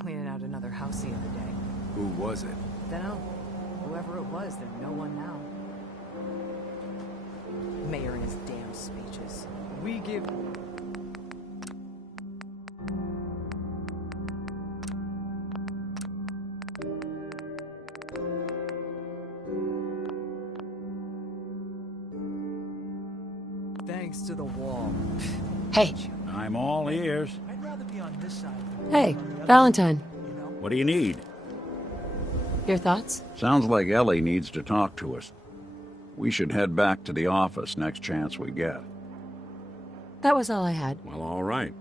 Cleaning out another house the other day. Who was it? Dunno. Whoever it was, they're no one now. Mayor and his damn speeches. We give... Thanks to the wall. Hey. I'm all ears. I'd rather be on this side. Hey, Valentine. What do you need? Your thoughts? Sounds like Ellie needs to talk to us. We should head back to the office next chance we get. That was all I had. Well, all right.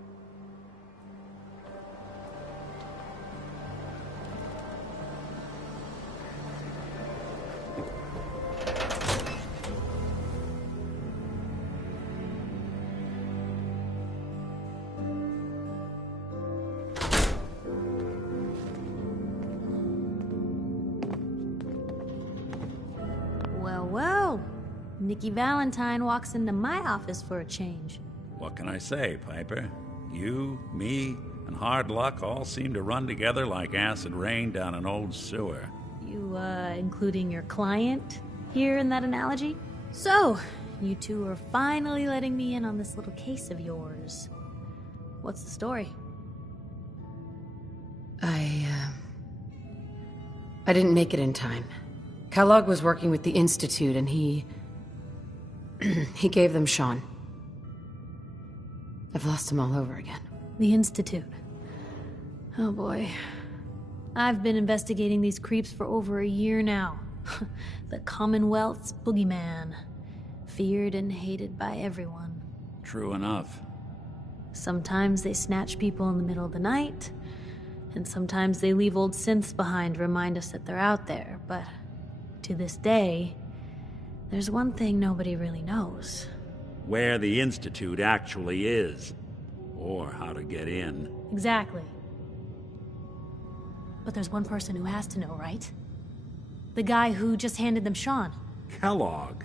Well, Nikki Valentine walks into my office for a change. What can I say, Piper? You, me, and hard luck all seem to run together like acid rain down an old sewer. You, including your client here in that analogy? So, you two are finally letting me in on this little case of yours. What's the story? I didn't make it in time. Kellogg was working with the Institute, and he gave them Sean. I've lost him all over again. The Institute. Oh boy. I've been investigating these creeps for over a year now. The Commonwealth's boogeyman. Feared and hated by everyone. True enough. Sometimes they snatch people in the middle of the night, and sometimes they leave old synths behind to remind us that they're out there, but to this day, there's one thing nobody really knows. Where the Institute actually is. Or how to get in. Exactly. But there's one person who has to know, right? The guy who just handed them Sean. Kellogg?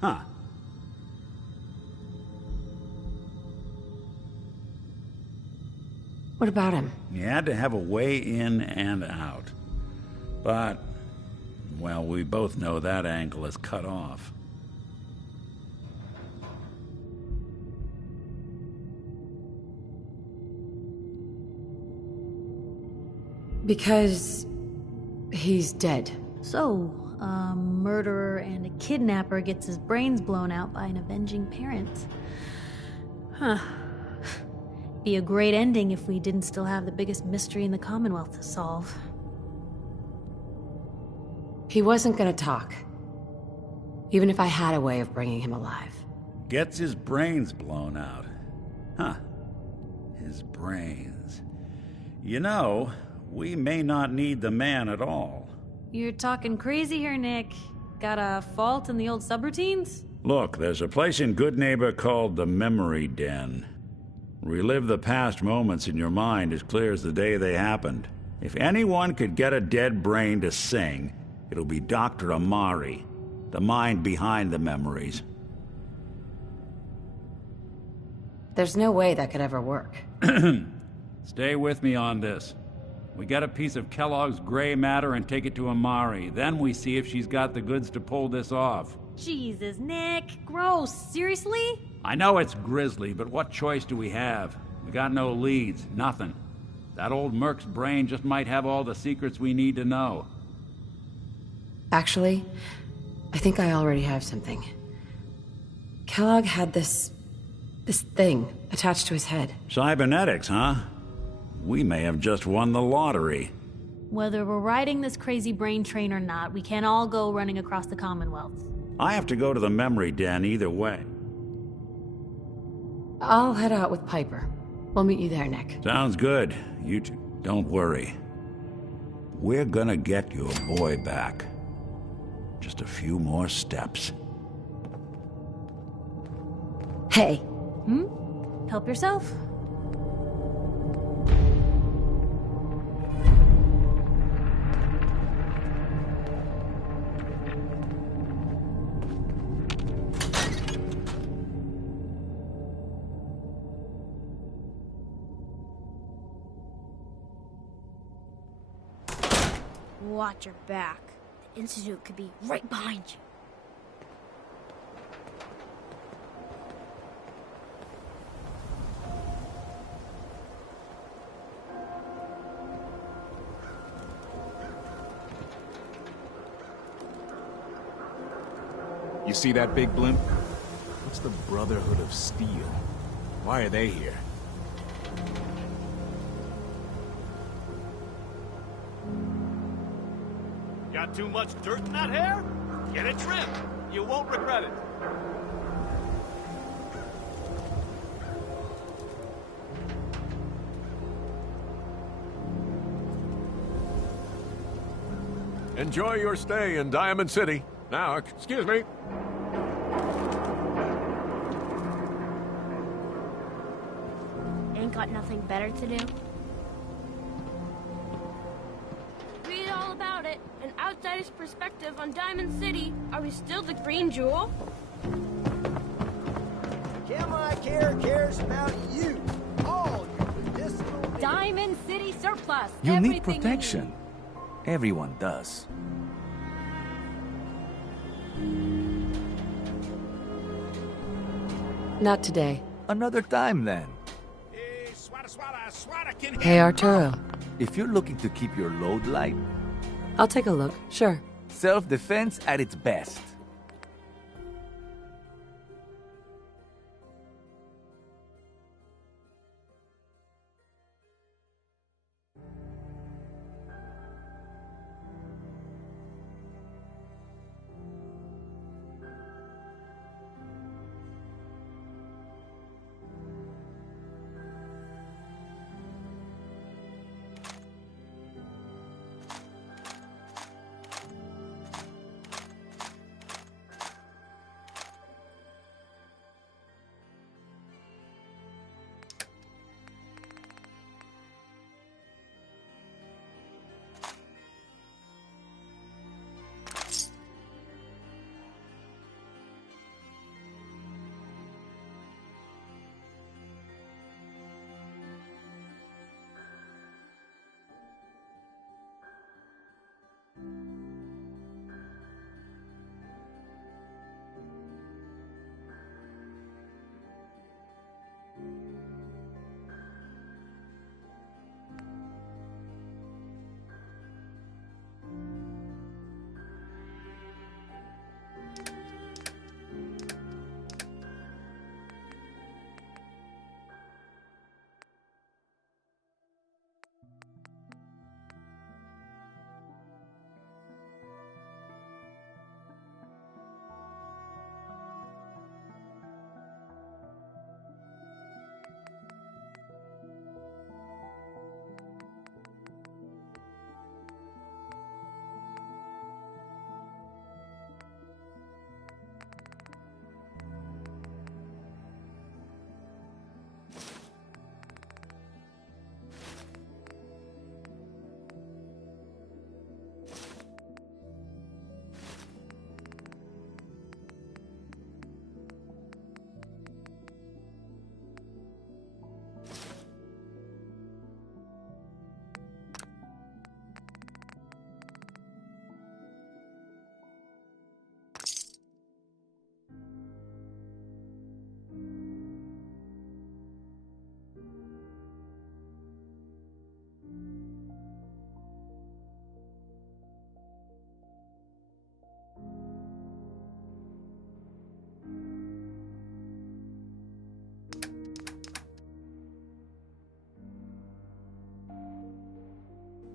Huh. What about him? He had to have a way in and out. But, well, we both know that angle is cut off. Because he's dead. So, a murderer and a kidnapper gets his brains blown out by an avenging parent. Huh. Be a great ending if we didn't still have the biggest mystery in the Commonwealth to solve. He wasn't gonna talk. Even if I had a way of bringing him alive. Gets his brains blown out. Huh. His brains. You know, we may not need the man at all. You're talking crazy here, Nick. Got a fault in the old subroutines? Look, there's a place in Good Neighbor called the Memory Den. Relive the past moments in your mind as clear as the day they happened. If anyone could get a dead brain to sing, it'll be Dr. Amari, the mind behind the memories. There's no way that could ever work. Stay with me on this. We get a piece of Kellogg's gray matter and take it to Amari. Then we see if she's got the goods to pull this off. Jesus, Nick. Gross. Seriously? I know it's grisly, but what choice do we have? We got no leads, nothing. That old Merc's brain just might have all the secrets we need to know. Actually, I think I already have something. Kellogg had this thing attached to his head. Cybernetics, huh? We may have just won the lottery. Whether we're riding this crazy brain train or not, we can't all go running across the Commonwealth. I have to go to the Memory Den either way. I'll head out with Piper. We'll meet you there, Nick. Sounds good. You two, don't worry. We're gonna get your boy back. Just a few more steps. Hey. Help yourself. Watch your back. The Institute could be right behind you. You see that big blimp? What's the Brotherhood of Steel? Why are they here? Got too much dirt in that hair? Get it trimmed. You won't regret it. Enjoy your stay in Diamond City. Now, excuse me. Ain't got nothing better to do? Read all about it. An outsider's perspective on Diamond City. Are we still the Green Jewel? Cares about you. All your medicinal... Diamond City surplus. You Everything need protection. Everyone does. Not today. Another time, then. Hey, Arturo. If you're looking to keep your load light, I'll take a look, sure. self-defense at its best.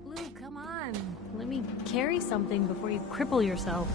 Blue, come on. Let me carry something before you cripple yourself.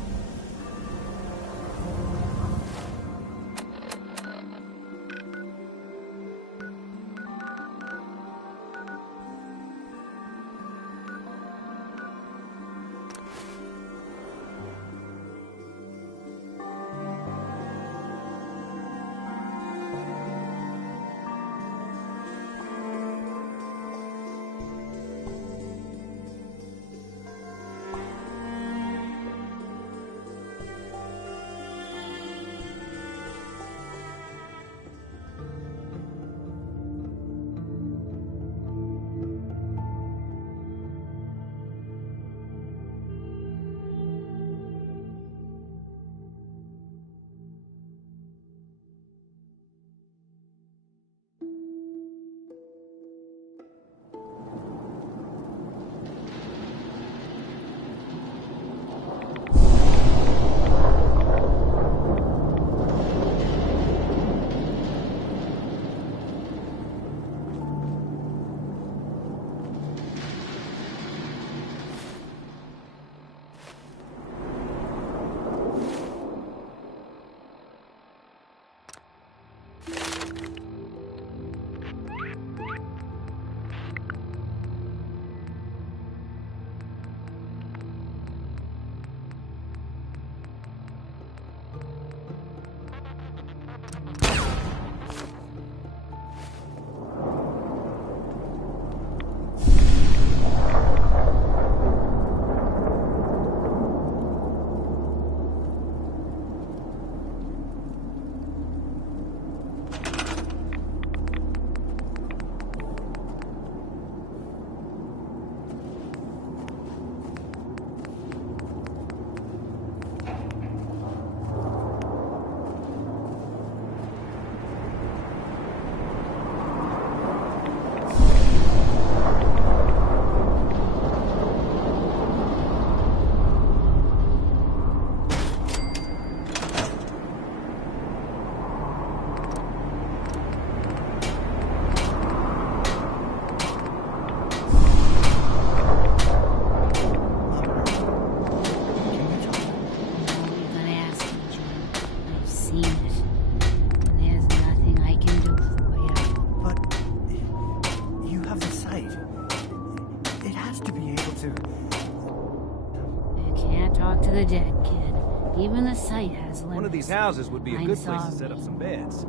talk to the dead, kid. Even the site has limits. One of these houses would be a I'm good place sorry. to set up some beds.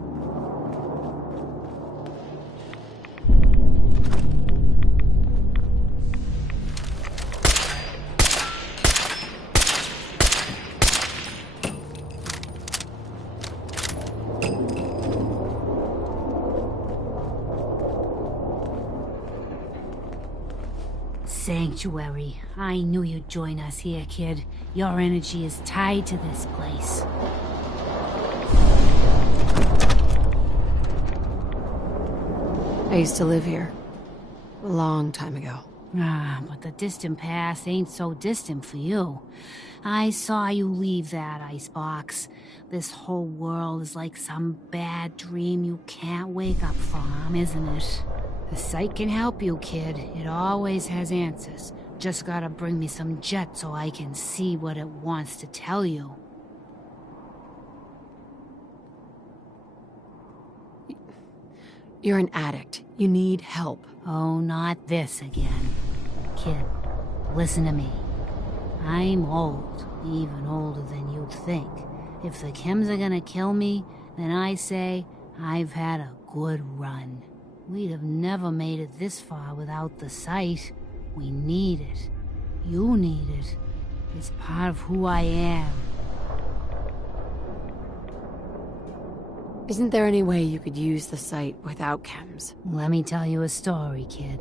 Sanctuary. I knew you'd join us here, kid. Your energy is tied to this place. I used to live here. A long time ago. Ah, but the distant past ain't so distant for you. I saw you leave that icebox. This whole world is like some bad dream you can't wake up from, isn't it? The site can help you, kid. It always has answers. Just gotta bring me some jet so I can see what it wants to tell you. You're an addict. You need help. Oh, not this again. Kid, listen to me. I'm old, even older than you'd think. If the chems are gonna kill me, then I say I've had a good run. We'd have never made it this far without the site. We need it. You need it. It's part of who I am. Isn't there any way you could use the site without chems? Let me tell you a story, kid.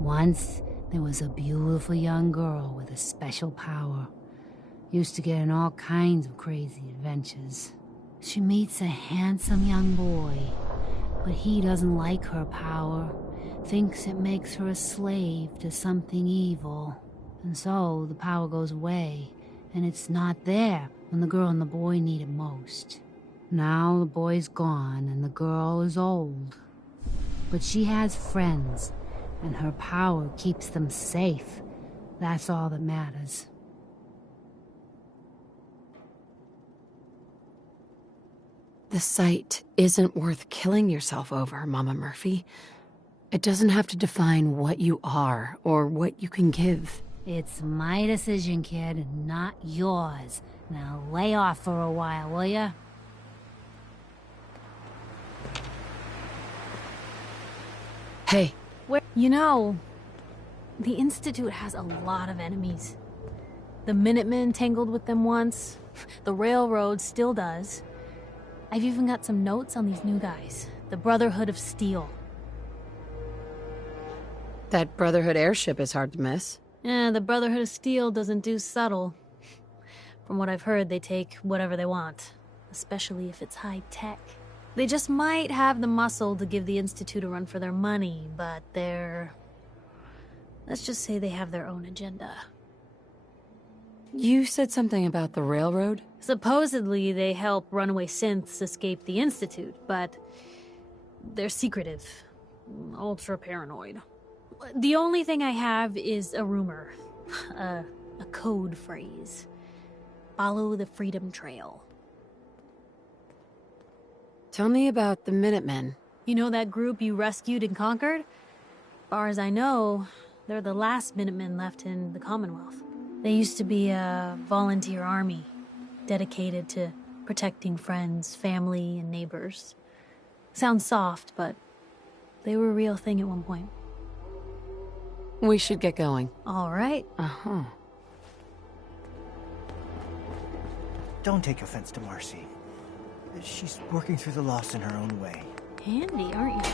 Once, there was a beautiful young girl with a special power. Used to get in all kinds of crazy adventures. She meets a handsome young boy, but he doesn't like her power, thinks it makes her a slave to something evil. And so the power goes away, and it's not there when the girl and the boy need it most. Now the boy's gone and the girl is old. But she has friends, and her power keeps them safe. That's all that matters. The site isn't worth killing yourself over, Mama Murphy. It doesn't have to define what you are or what you can give. It's my decision, kid, not yours. Now lay off for a while, will ya? Hey. You know, the Institute has a lot of enemies. The Minutemen tangled with them once. The Railroad still does. I've even got some notes on these new guys. The Brotherhood of Steel. That Brotherhood airship is hard to miss. The Brotherhood of Steel doesn't do subtle. From what I've heard, they take whatever they want. Especially if it's high tech. They just might have the muscle to give the Institute a run for their money, but they're... Let's just say they have their own agenda. You said something about the Railroad? Supposedly, they help runaway synths escape the Institute, but they're secretive. Ultra paranoid. The only thing I have is a rumor. A code phrase. Follow the Freedom Trail. Tell me about the Minutemen. You know that group you rescued and conquered? Far as I know, they're the last Minutemen left in the Commonwealth. They used to be a volunteer army, dedicated to protecting friends, family, and neighbors. Sounds soft, but they were a real thing at one point. We should get going. All right. Uh-huh. Don't take offense to Marcy. She's working through the loss in her own way. Handy, aren't you?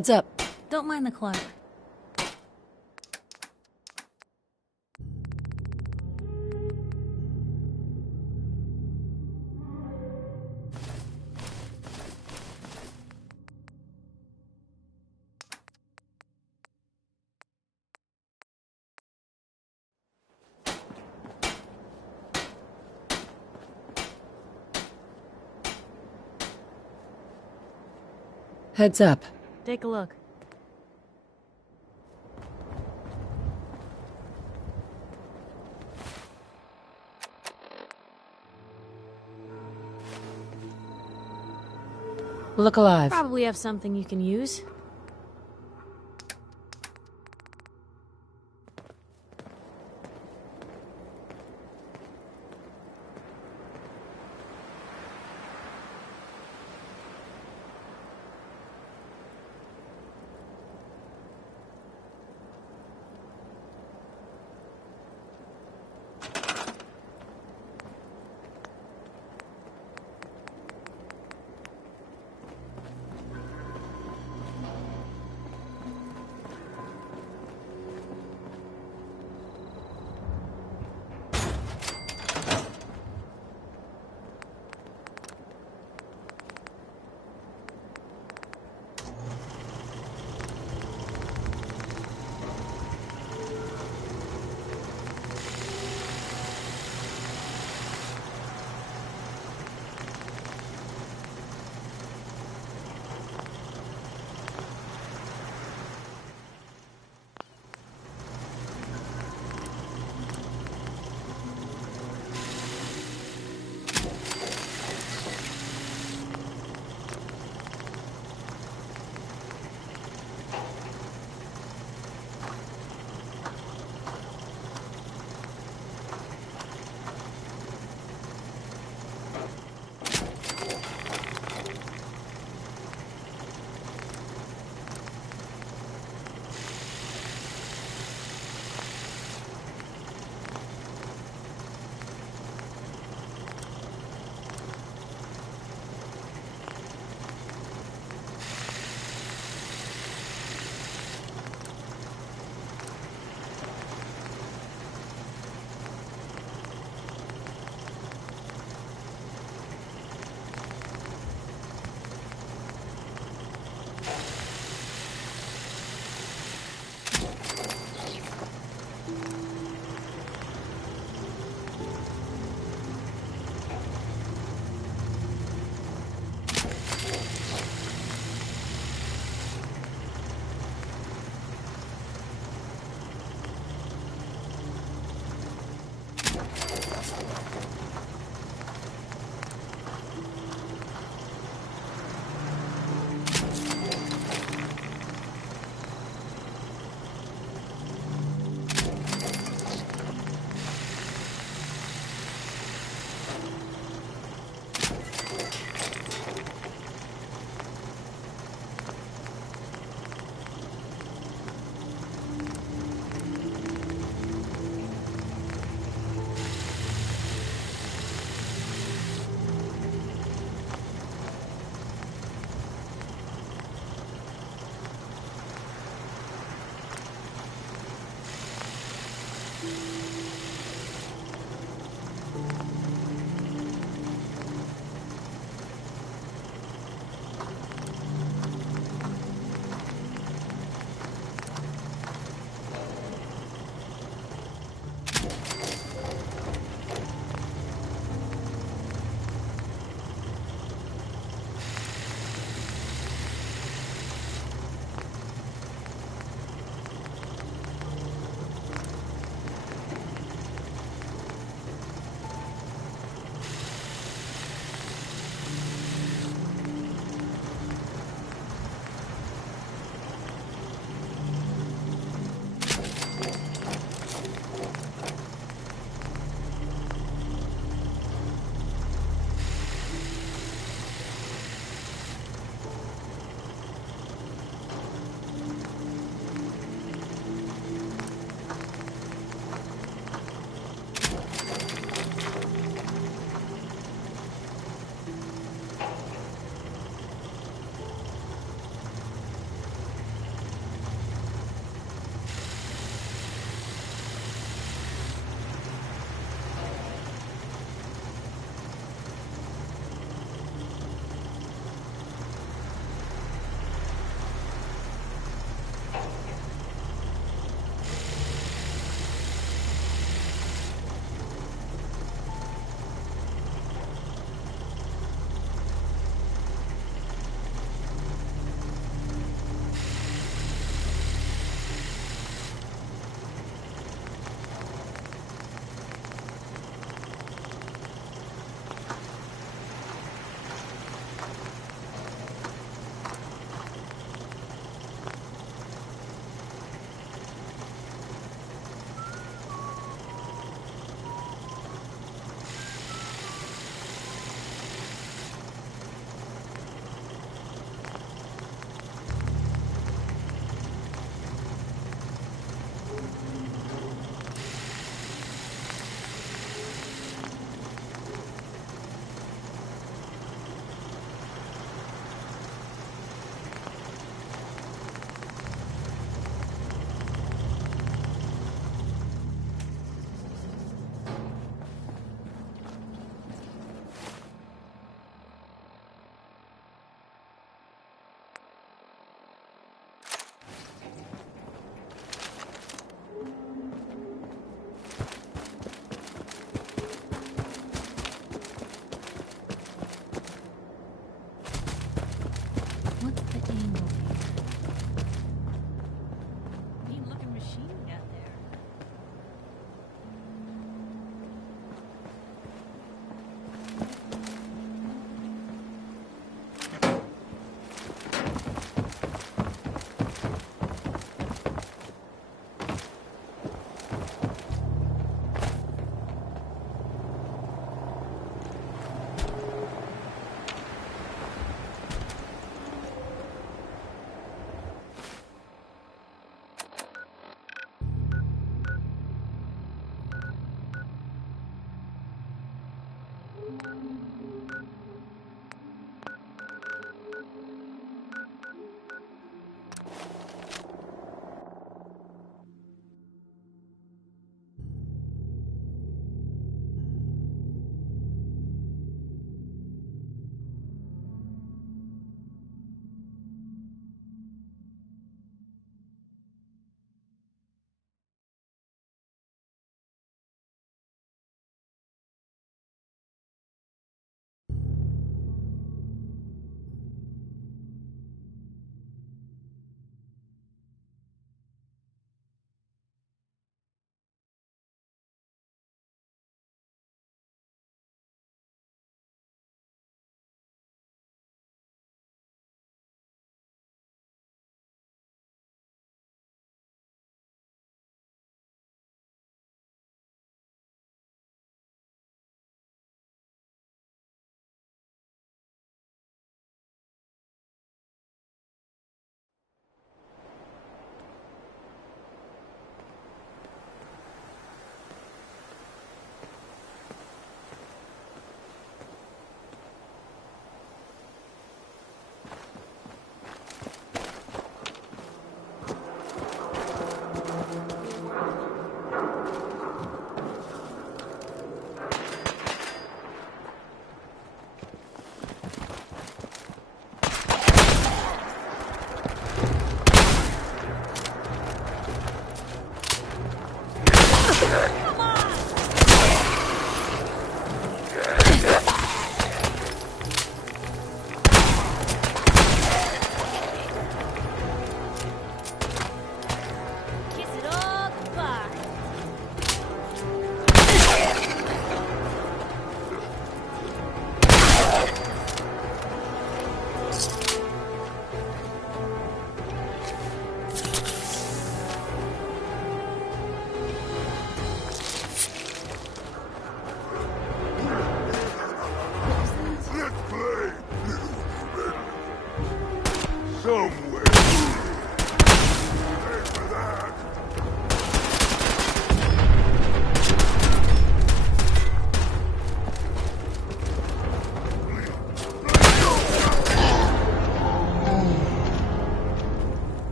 Heads up. Don't mind the clutter. Heads up. Take a look. Look alive. Probably have something you can use.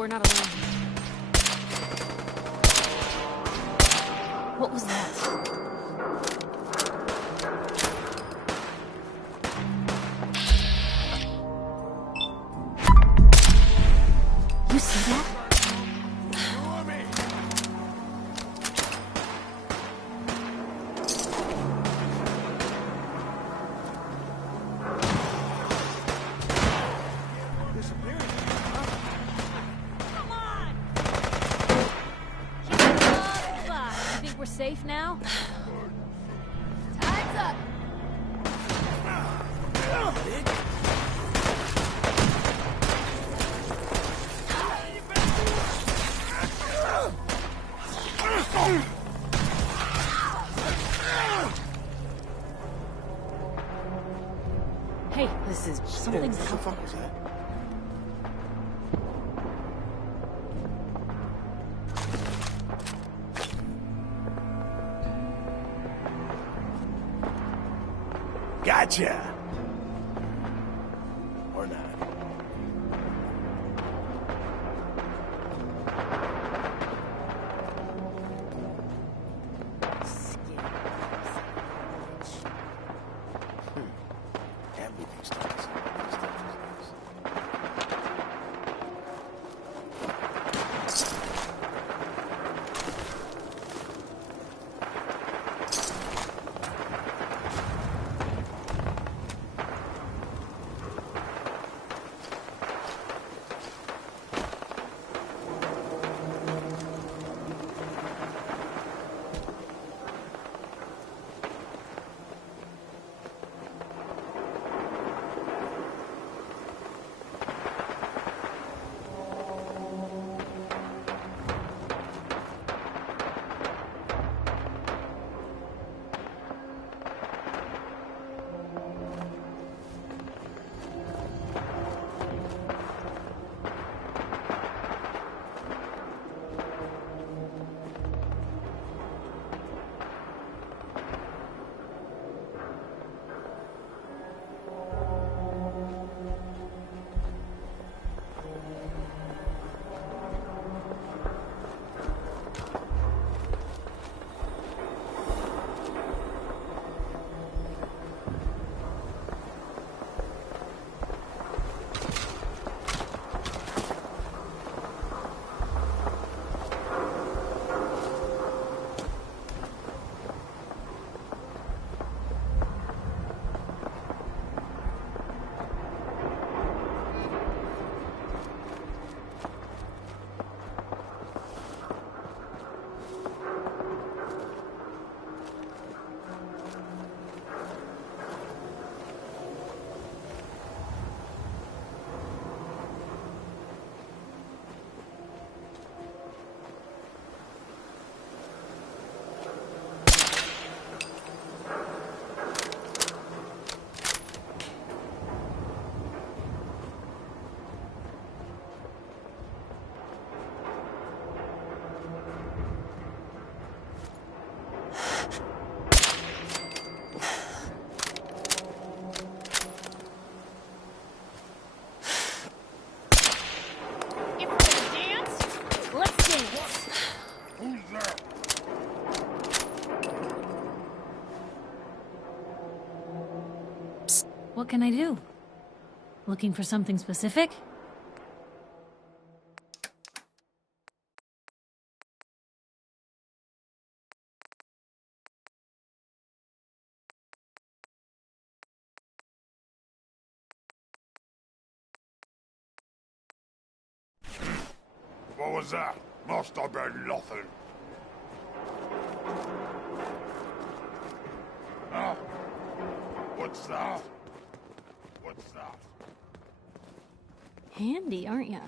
we're not alone. What was that? You see that? We're safe now? Time's up! Hey, This is something's What the fuck was that? Gotcha! Or not. Everything starts. What can I do? Looking for something specific? What was that? Must have been nothing. Huh? What's that? What's that? Handy, aren't ya?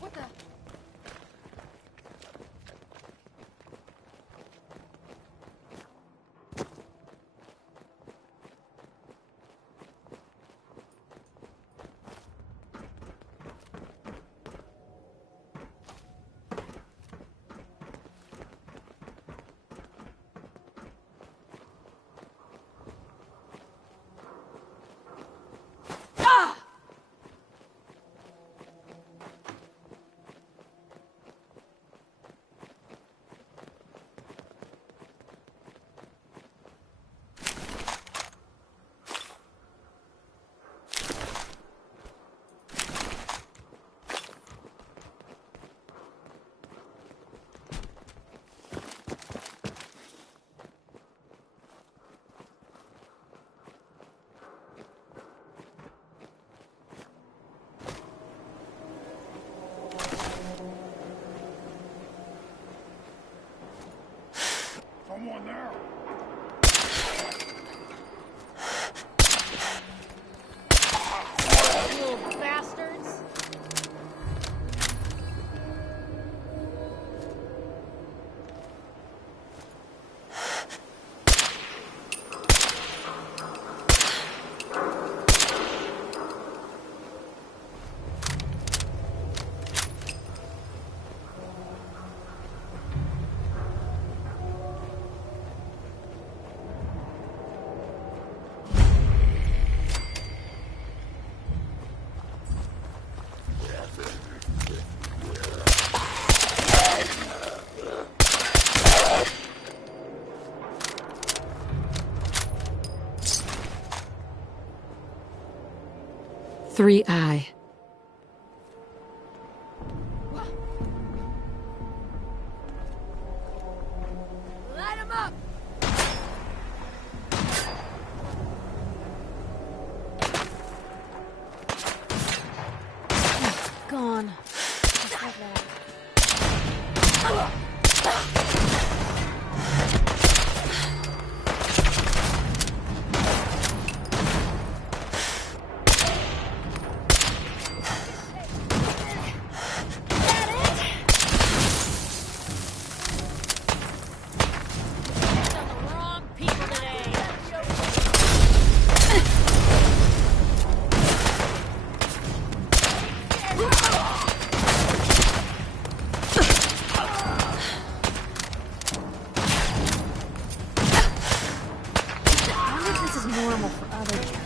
What the? Someone there? You little bastards. Three Eye. Light him up! Gone. Just like that. I wonder if this is normal for other journalists.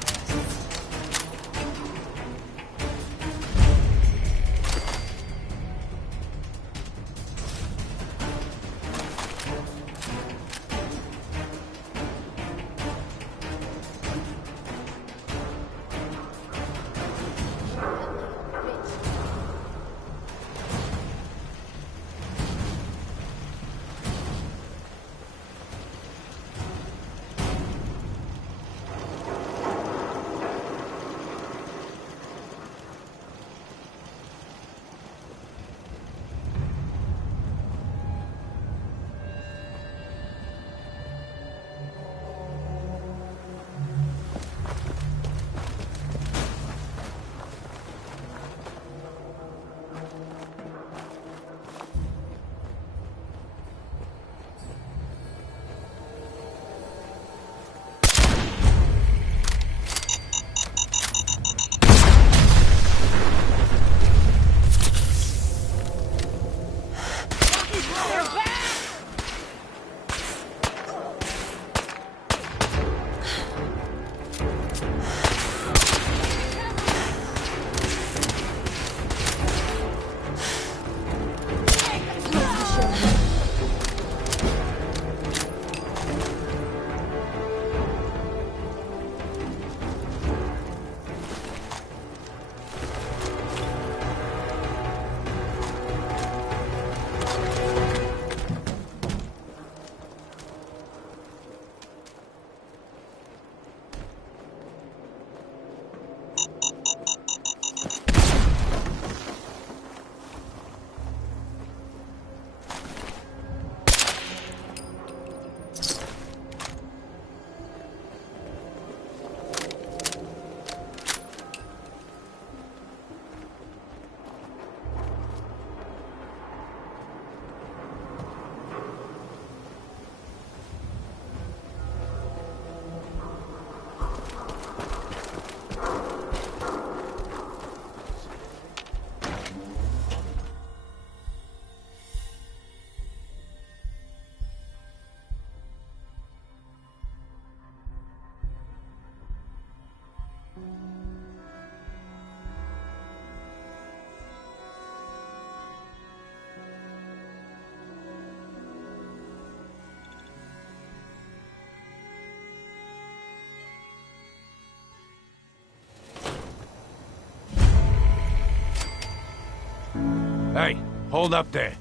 Hey, hold up there.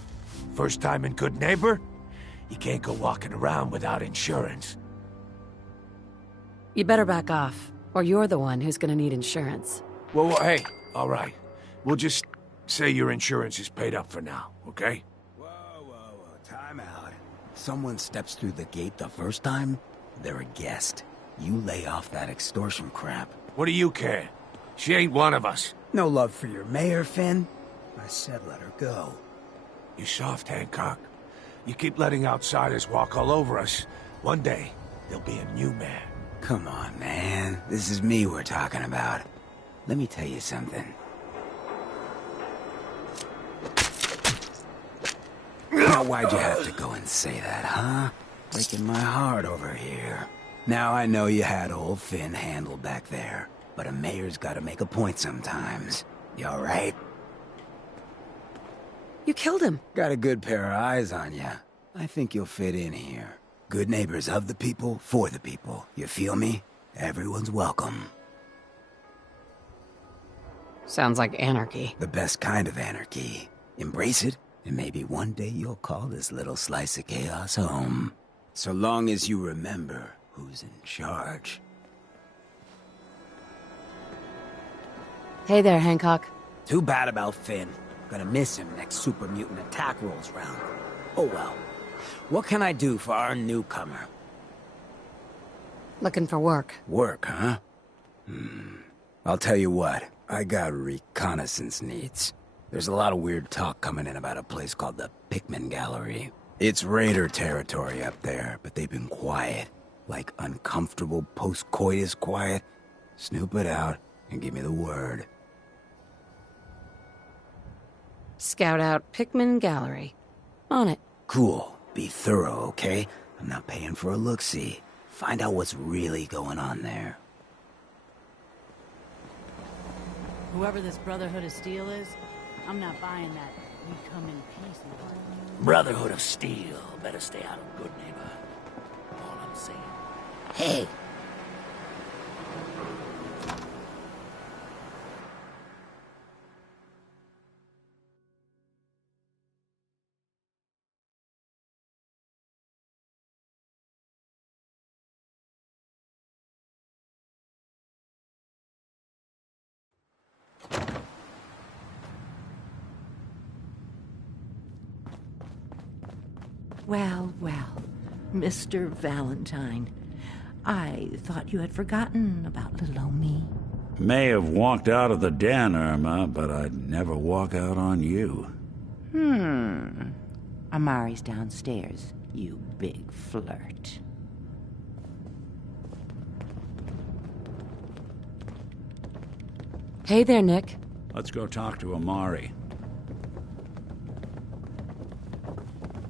First time in Good Neighbor? You can't go walking around without insurance. You better back off, or you're the one who's gonna need insurance. Well, hey, all right. We'll just say your insurance is paid up for now, okay? Whoa, time out. Someone steps through the gate the first time, they're a guest. You lay off that extortion crap. What do you care? She ain't one of us. No love for your mayor, Finn? I said let her go. You soft, Hancock. You keep letting outsiders walk all over us. One day, there'll be a new man. Come on, man. This is me we're talking about. Let me tell you something. Now, why'd you have to go and say that, huh? Breaking my heart over here. Now I know you had old Finn handled back there, but a mayor's gotta make a point sometimes. You alright? You killed him. Got a good pair of eyes on you. I think you'll fit in here. Good neighbors of the people, for the people. You feel me? Everyone's welcome. Sounds like anarchy. The best kind of anarchy. Embrace it, and maybe one day you'll call this little slice of chaos home. So long as you remember who's in charge. Hey there, Hancock. Too bad about Finn. Gonna miss him next super mutant attack rolls round. Oh well. What can I do for our newcomer? Looking for work. Work, huh? I'll tell you what. I got reconnaissance needs. There's a lot of weird talk coming in about a place called the Pikmin Gallery. It's raider territory up there, but they've been quiet. Like uncomfortable post-coitus quiet. Snoop it out and give me the word. Scout out Pikmin Gallery. On it. Cool. Be thorough, okay? I'm not paying for a look-see. Find out what's really going on there. Whoever this Brotherhood of Steel is, I'm not buying that. We come in peace. Brotherhood of Steel. Better stay out of Good Neighbor. All I'm saying. Hey! Well, well, Mr. Valentine. I thought you had forgotten about little old me. May have walked out of the den, Irma, but I'd never walk out on you. Amari's downstairs, you big flirt. Hey there, Nick. Let's go talk to Amari.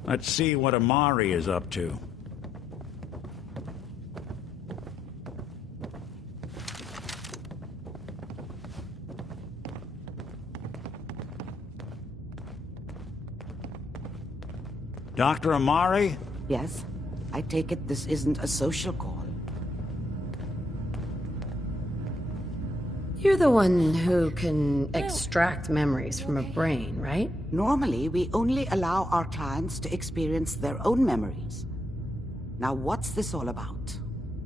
Let's see what Amari is up to. Dr. Amari? Yes? I take it this isn't a social call. You're the one who can extract memories from a brain, right? Normally, we only allow our clients to experience their own memories. Now, what's this all about?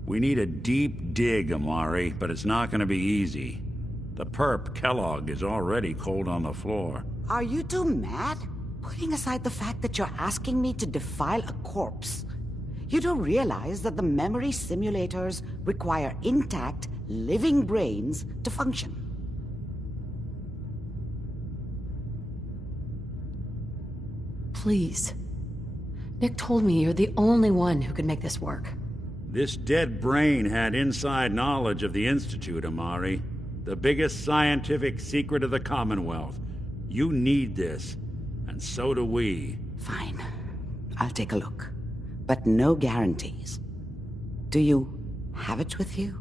We need a deep dig, Amari, but it's not going to be easy. The perp, Kellogg, is already cold on the floor. Are you two mad? Putting aside the fact that you're asking me to defile a corpse, you don't realize that the memory simulators require intact, living brains to function. Please. Nick told me you're the only one who can make this work. This dead brain had inside knowledge of the Institute, Amari. The biggest scientific secret of the Commonwealth. You need this, and so do we. Fine. I'll take a look. But no guarantees. Do you have it with you?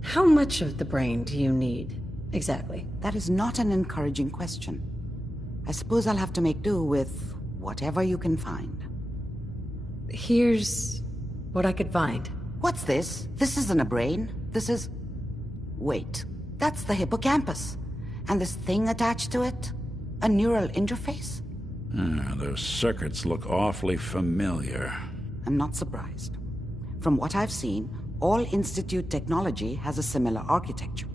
How much of the brain do you need, exactly? That is not an encouraging question. I suppose I'll have to make do with whatever you can find. Here's what I could find. What's this? This isn't a brain. This is... Wait. That's the hippocampus. And this thing attached to it? A neural interface? Those circuits look awfully familiar. I'm not surprised. From what I've seen, all Institute technology has a similar architecture.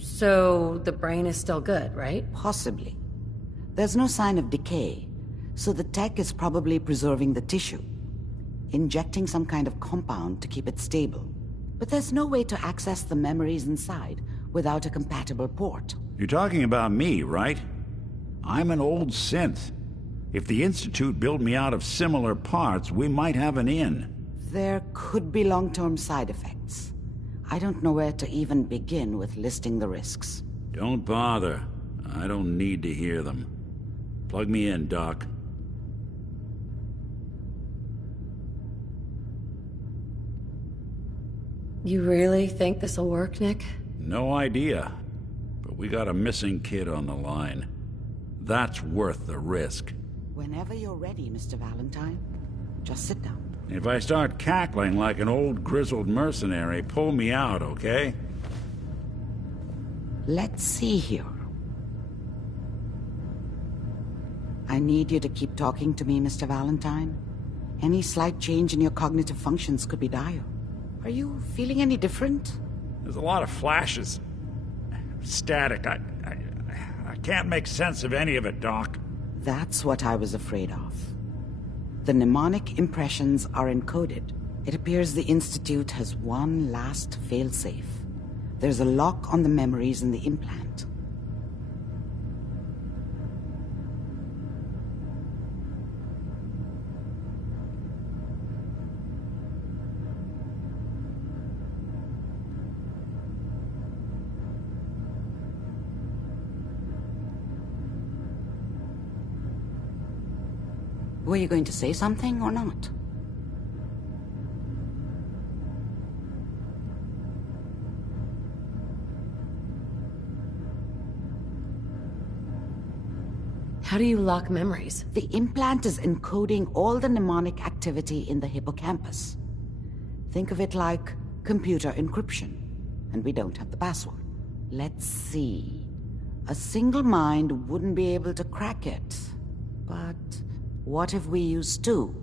So the brain is still good, right? Possibly. There's no sign of decay, so the tech is probably preserving the tissue, injecting some kind of compound to keep it stable. But there's no way to access the memories inside without a compatible port. You're talking about me, right? I'm an old synth. If the Institute built me out of similar parts, we might have an in. There could be long-term side effects. I don't know where to even begin with listing the risks. Don't bother. I don't need to hear them. Plug me in, Doc. You really think this'll work, Nick? No idea. But we got a missing kid on the line. That's worth the risk. Whenever you're ready, Mr. Valentine, just sit down. If I start cackling like an old grizzled mercenary, pull me out, okay? Let's see here. I need you to keep talking to me, Mr. Valentine. Any slight change in your cognitive functions could be dire. Are you feeling any different? There's a lot of flashes. Static. I can't make sense of any of it, Doc. That's what I was afraid of. The mnemonic impressions are encoded. It appears the Institute has one last failsafe. There's a lock on the memories in the implant. Were you going to say something or not? How do you lock memories? The implant is encoding all the mnemonic activity in the hippocampus. Think of it like computer encryption, and we don't have the password. Let's see. A single mind wouldn't be able to crack it, but what if we use two?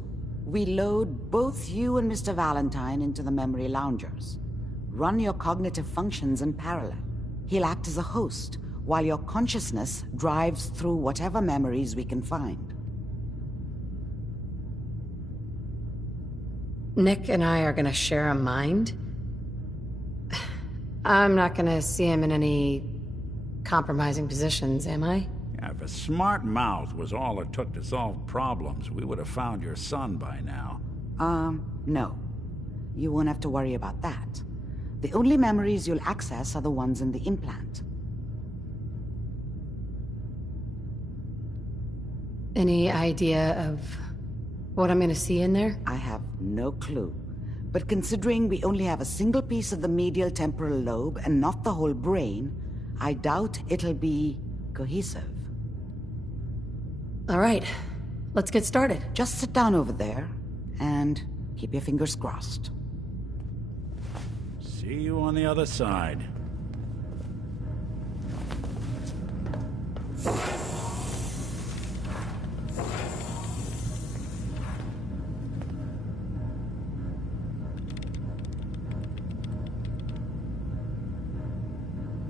We load both you and Mr. Valentine into the memory loungers. Run your cognitive functions in parallel. He'll act as a host, while your consciousness drives through whatever memories we can find. Nick and I are gonna share a mind? I'm not gonna see him in any compromising positions, am I? Yeah, if a smart mouth was all it took to solve problems, we would have found your son by now. No. You won't have to worry about that. The only memories you'll access are the ones in the implant. Any idea of what I'm gonna see in there? I have no clue. But considering we only have a single piece of the medial temporal lobe and not the whole brain, I doubt it'll be cohesive. All right, let's get started. Just sit down over there and keep your fingers crossed. See you on the other side.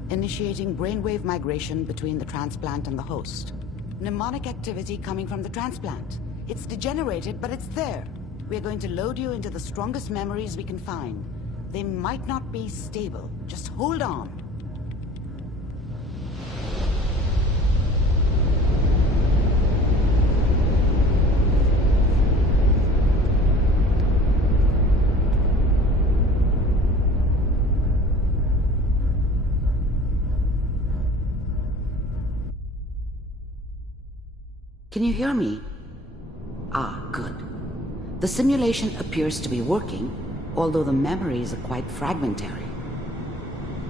Initiating brainwave migration between the transplant and the host. Mnemonic activity coming from the transplant. It's degenerated, but it's there. We're going to load you into the strongest memories we can find. They might not be stable. Just hold on. Can you hear me? Ah, good. The simulation appears to be working, although the memories are quite fragmentary.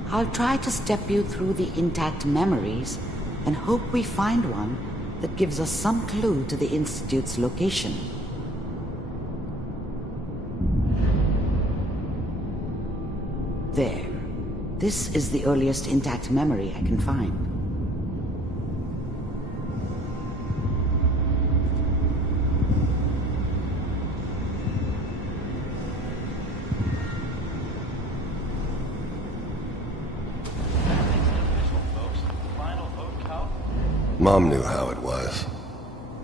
I'll try to step you through the intact memories and hope we find one that gives us some clue to the Institute's location. There. This is the earliest intact memory I can find. Mom knew how it was.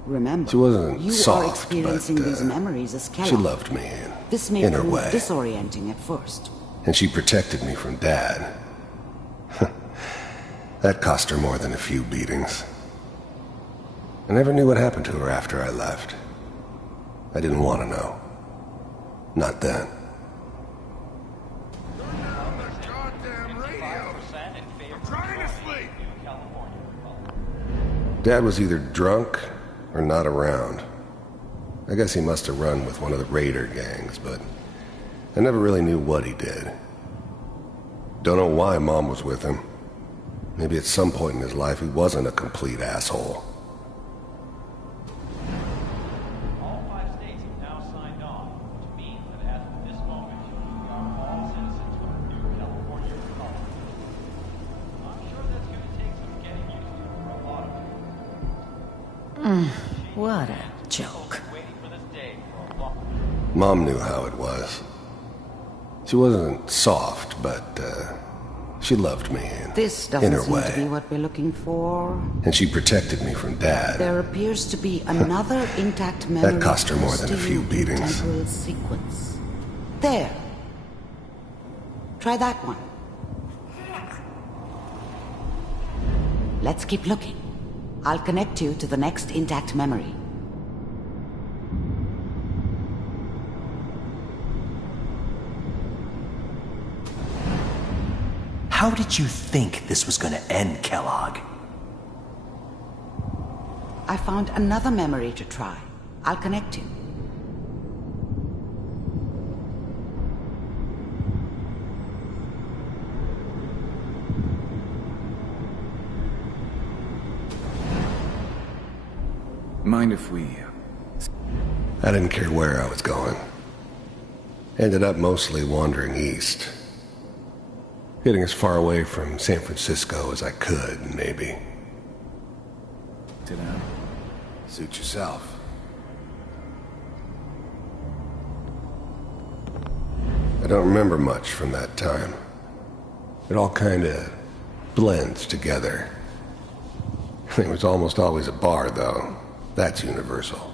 Remember, She wasn't you soft, are experiencing but, these memories as Kellogg. she loved me This may in her prove way. disorienting at first. And she protected me from Dad. That cost her more than a few beatings. I never knew what happened to her after I left. I didn't want to know. Not then. Dad was either drunk or not around. I guess he must have run with one of the raider gangs, but I never really knew what he did. Don't know why Mom was with him. Maybe at some point in his life he wasn't a complete asshole. All 5 states have now signed on, which means that as of this moment, we are all citizens of the new California Republic. I'm sure that's going to take some getting used to for a lot of us. What a joke. Mom knew how it was. She wasn't soft, but she loved me This in her doesn't seem way. to be what we're looking for. And she protected me from Dad. There appears to be another intact memory. That cost her more than a few beatings. Temporal sequence. There. Try that one. Let's keep looking. I'll connect you to the next intact memory. How did you think this was going to end, Kellogg? I found another memory to try. I'll connect you. Mind if we... I didn't care where I was going. Ended up mostly wandering east. Getting as far away from San Francisco as I could, maybe. Did Suit yourself. I don't remember much from that time. It all kinda blends together. It was almost always a bar, though. That's universal.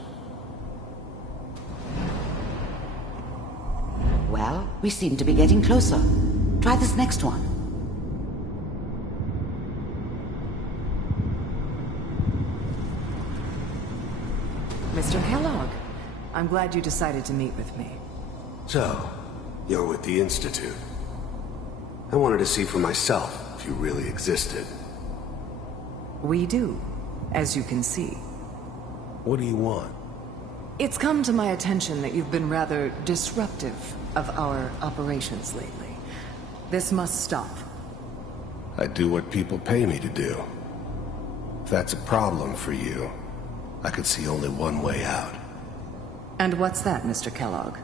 Well, we seem to be getting closer. Try this next one. Mr. Kellogg, I'm glad you decided to meet with me. So, you're with the Institute. I wanted to see for myself if you really existed. We do, as you can see. What do you want? It's come to my attention that you've been rather disruptive of our operations lately. This must stop. I do what people pay me to do. If that's a problem for you, I could see only one way out. And what's that, Mr. Kellogg?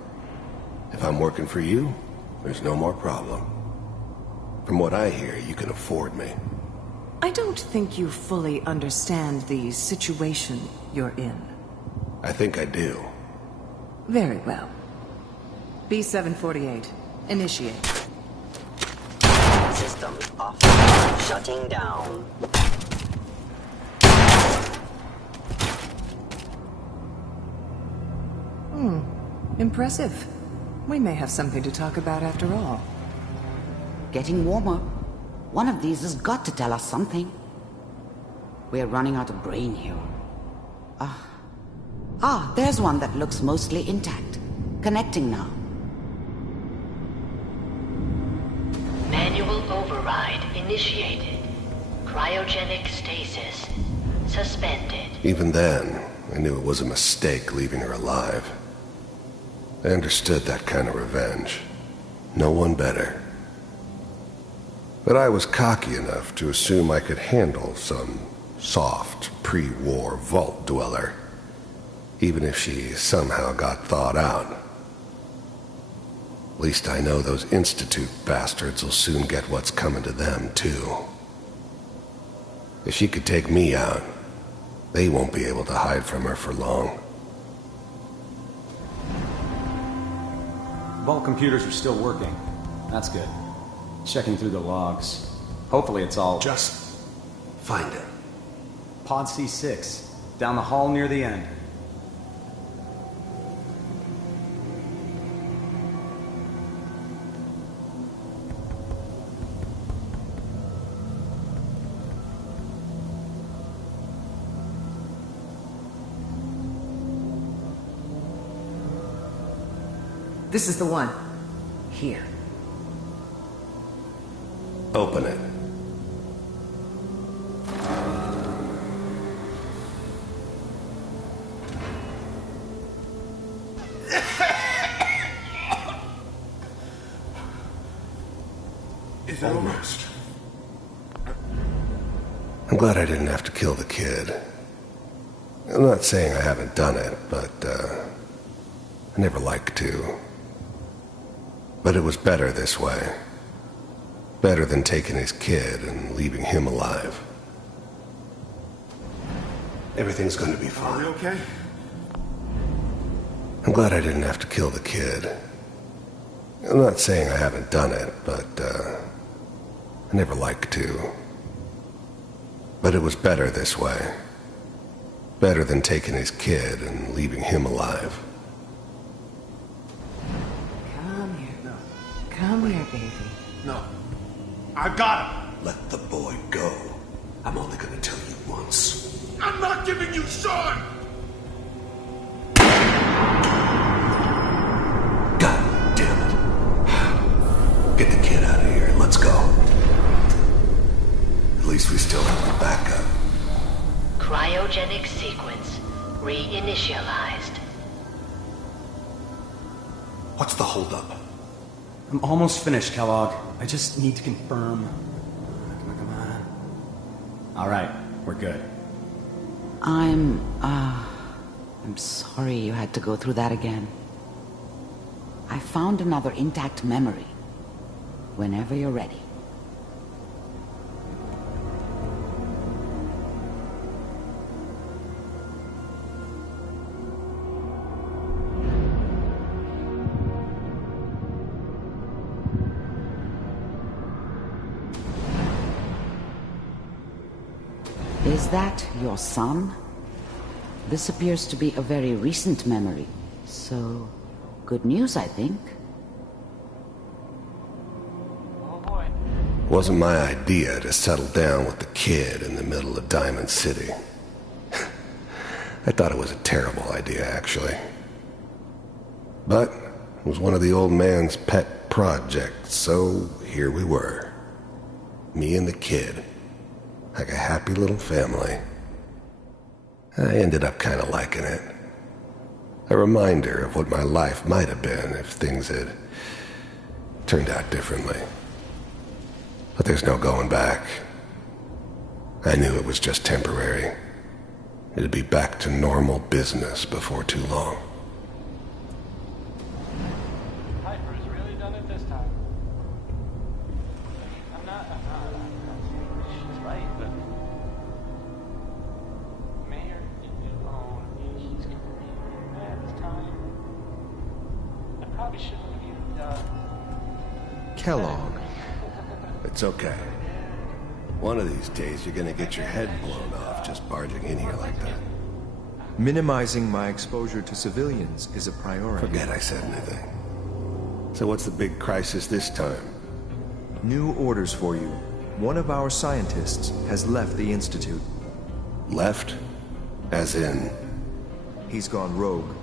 If I'm working for you, there's no more problem. From what I hear, you can afford me. I don't think you fully understand the situation you're in. I think I do. Very well. B-748, initiate. Systems off. Shutting down. Impressive. We may have something to talk about after all. Getting warmer. One of these has got to tell us something. We're running out of brain here. There's one that looks mostly intact. Connecting now. Manual override initiated. Cryogenic stasis suspended. Even then, I knew it was a mistake leaving her alive. I understood that kind of revenge. No one better. But I was cocky enough to assume I could handle some soft, pre-war vault dweller, even if she somehow got thawed out. At least I know those Institute bastards will soon get what's coming to them, too. If she could take me out, they won't be able to hide from her for long. Vault computers are still working. That's good. Checking through the logs. Hopefully it's all... Just find him. Pod C6, down the hall near the end. This is the one. Here. Open it. Is it almost? I'm glad I didn't have to kill the kid. I'm not saying I haven't done it, but, I never liked to. But it was better this way. Better than taking his kid and leaving him alive. Everything's going to be fine. Are you okay? I'm glad I didn't have to kill the kid. I'm not saying I haven't done it, but, I never liked to. But it was better this way. Better than taking his kid and leaving him alive. Come here. No. Come here, baby. No. I've got him. Let the boy go. I'm only gonna tell you once. I'm not giving you Sean! God damn it. Get the kid out of here and let's go. At least we still have the backup. Cryogenic sequence reinitialized. What's the holdup? I'm almost finished, Kellogg. I just need to confirm. Come on. All right, we're good. I'm sorry you had to go through that again. I found another intact memory. Whenever you're ready. Is that your son? This appears to be a very recent memory, so good news, I think. Wasn't my idea to settle down with the kid in the middle of Diamond City. I thought it was a terrible idea, actually. But it was one of the old man's pet projects, so here we were. Me and the kid. Like a happy little family. I ended up kind of liking it. A reminder of what my life might have been if things had turned out differently. But there's no going back. I knew it was just temporary. It'd be back to normal business before too long. Piper's really done it this time. I'm not she's right, but Mayor didn't get alone. He's gonna be really mad this time. I probably shouldn't have even Kellogg. It's okay. One of these days you're gonna get your head blown off just barging in here like that. Minimizing my exposure to civilians is a priority. Forget I said anything. So what's the big crisis this time? New orders for you. One of our scientists has left the Institute. Left? As in? He's gone rogue.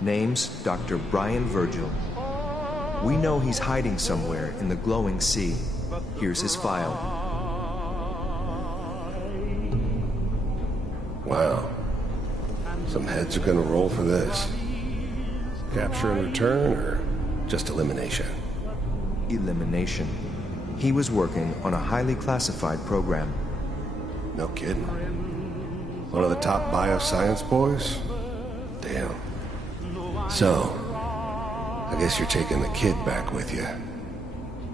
Name's Dr. Brian Virgil. We know he's hiding somewhere in the glowing sea. Here's his file. Wow. Some heads are gonna roll for this. Capture and return, or just elimination? Elimination. He was working on a highly classified program. No kidding. One of the top bioscience boys? Damn. So, I guess you're taking the kid back with you.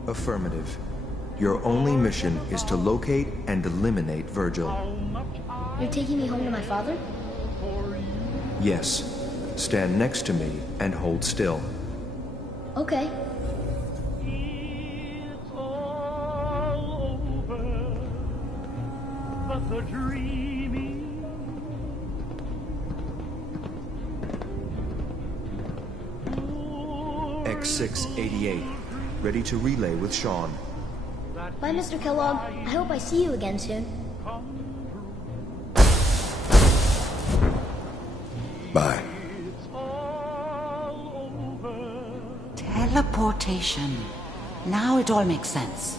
Affirmative. Your only mission is to locate and eliminate Virgil. You're taking me home to my father? Yes. Stand next to me and hold still. Okay. but the dreaming 0688. Ready to relay with Sean. Bye, Mr. Kellogg. I hope I see you again soon. Bye. Teleportation. Now it all makes sense.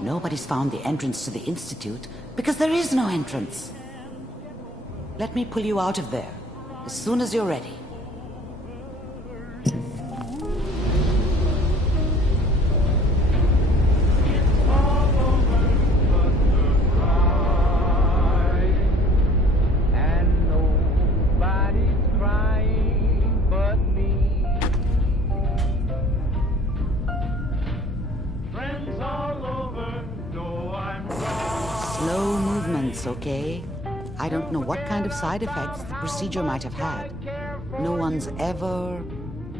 Nobody's found the entrance to the Institute because there is no entrance. Let me pull you out of there as soon as you're ready. Slow movements, okay? I don't know what kind of side effects the procedure might have had. No one's ever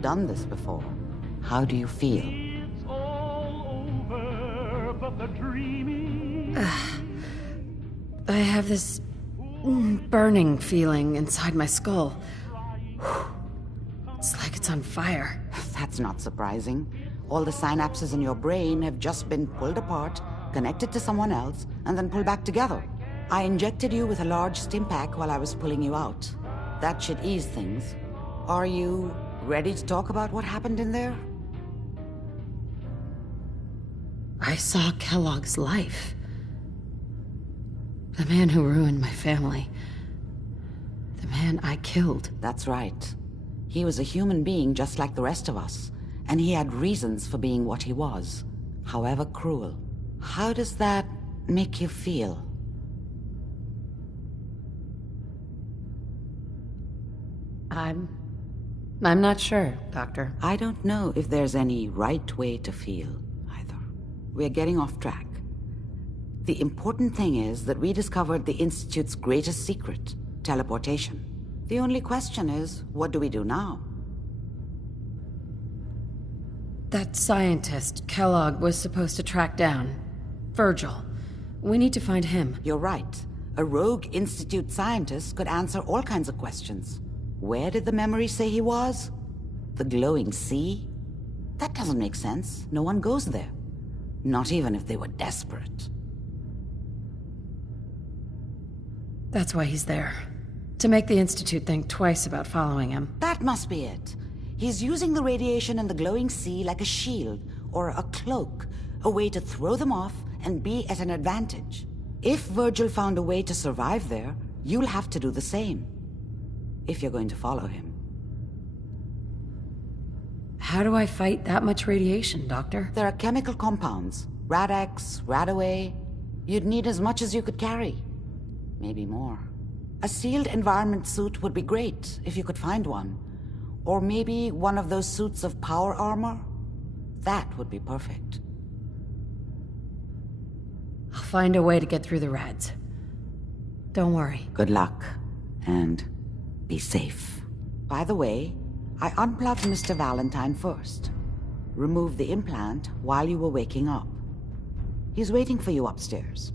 done this before. How do you feel? I have this burning feeling inside my skull. It's like it's on fire. That's not surprising. All the synapses in your brain have just been pulled apart, connected to someone else, and then pulled back together. I injected you with a large stim pack while I was pulling you out. That should ease things. Are you ready to talk about what happened in there? I saw Kellogg's life. The man who ruined my family. The man I killed. That's right. He was a human being just like the rest of us, and he had reasons for being what he was, however cruel. How does that make you feel? I'm not sure, Doctor. I don't know if there's any right way to feel, either. We're getting off track. The important thing is that we discovered the Institute's greatest secret, teleportation. The only question is, what do we do now? That scientist Kellogg was supposed to track down. Virgil. We need to find him. You're right. A rogue Institute scientist could answer all kinds of questions. Where did the memory say he was? The glowing sea? That doesn't make sense. No one goes there. Not even if they were desperate. That's why he's there. To make the Institute think twice about following him. That must be it. He's using the radiation and the glowing sea like a shield or a cloak, a way to throw them off and be at an advantage. If Virgil found a way to survive there, you'll have to do the same. If you're going to follow him. How do I fight that much radiation, Doctor? There are chemical compounds. Rad-X, Radaway. You'd need as much as you could carry. Maybe more. A sealed environment suit would be great, if you could find one. Or maybe one of those suits of power armor? That would be perfect. I'll find a way to get through the rads. Don't worry. Good luck. And be safe. By the way, I unplugged Mr. Valentine first. Removed the implant while you were waking up. He's waiting for you upstairs.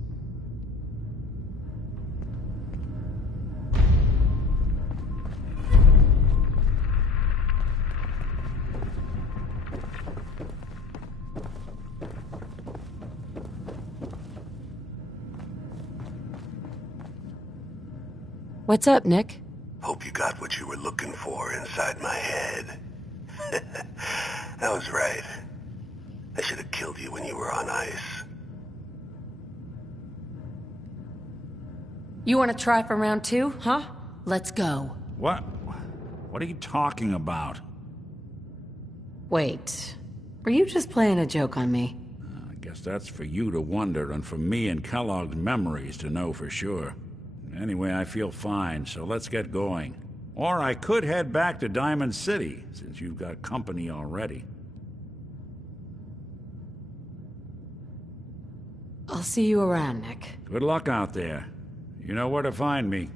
What's up, Nick? Hope you got what you were looking for inside my head. I was right. I should have killed you when you were on ice. You want to try for round 2, huh? Let's go. What? What are you talking about? Wait. Were you just playing a joke on me? I guess that's for you to wonder and for me and Kellogg's memories to know for sure. Anyway, I feel fine, so let's get going. Or I could head back to Diamond City, since you've got company already. I'll see you around, Nick. Good luck out there. You know where to find me.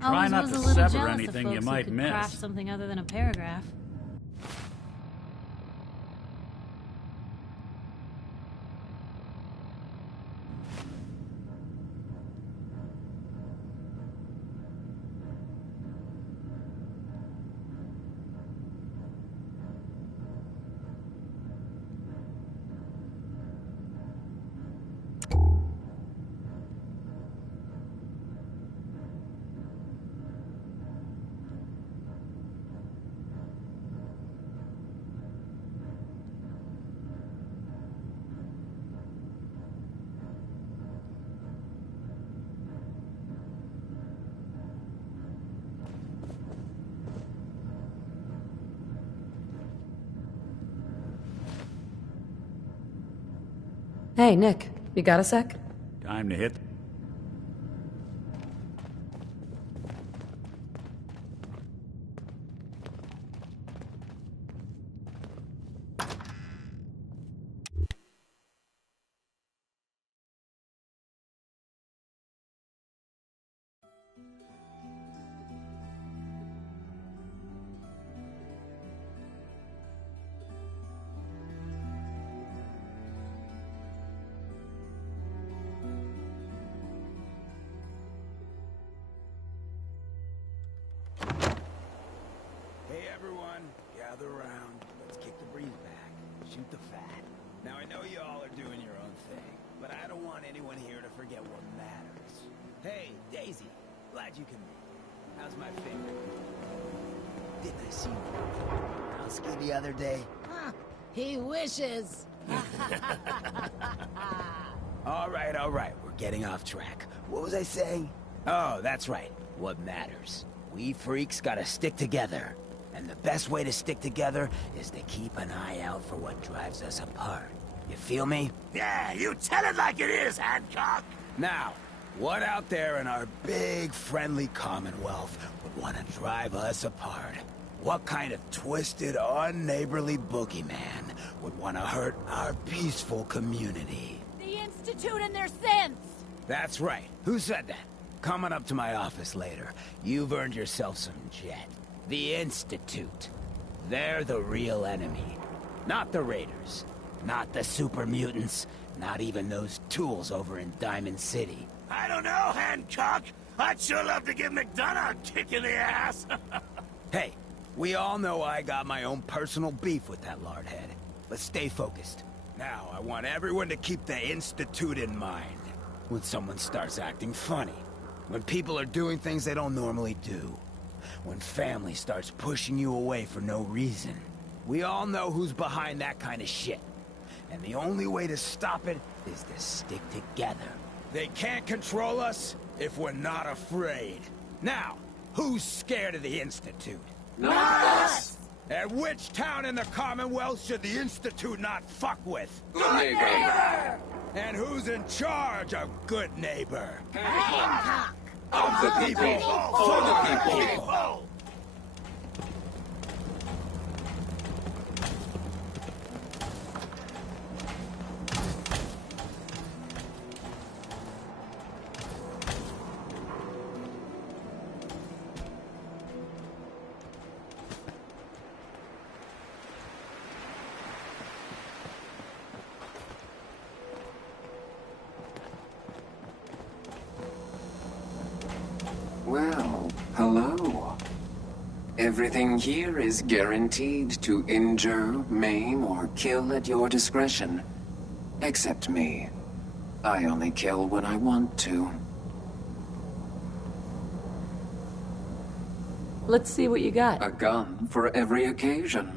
Try Always not was to a little sever jealous anything of you folks might who could miss. craft something other than a paragraph. Hey, Nick, you got a sec? Time to hit. Hey everyone, gather around. Let's kick the breeze back. Shoot the fat. Now I know you all are doing your own thing, but I don't want anyone here to forget what matters. Hey, Daisy, glad you can make. How's my finger? Didn't I see you Howski the other day? He wishes. All right, we're getting off track. What was I saying? Oh, that's right, what matters. We freaks gotta stick together. And the best way to stick together is to keep an eye out for what drives us apart. You feel me? Yeah, you tell it like it is, Hancock! Now, what out there in our big, friendly Commonwealth would want to drive us apart? What kind of twisted, unneighborly boogeyman would want to hurt our peaceful community? The Institute and their sins! That's right. Who said that? Coming up to my office later. You've earned yourself some jet. The Institute. They're the real enemy. Not the Raiders. Not the super mutants. Not even those tools over in Diamond City. I don't know, Hancock. I'd sure love to give McDonough a kick in the ass. Hey, we all know I got my own personal beef with that lardhead. Let's stay focused. Now, I want everyone to keep the Institute in mind. When someone starts acting funny. When people are doing things they don't normally do. When family starts pushing you away for no reason. We all know who's behind that kind of shit. And the only way to stop it is to stick together. They can't control us if we're not afraid. Now, who's scared of the Institute? Not us! And which town in the Commonwealth should the Institute not fuck with? Good neighbor! And who's in charge of good neighbor? Hancock! Of the people! For the people! Well, hello. Everything here is guaranteed to injure, maim, or kill at your discretion. Except me. I only kill when I want to. Let's see what you got. A gun for every occasion.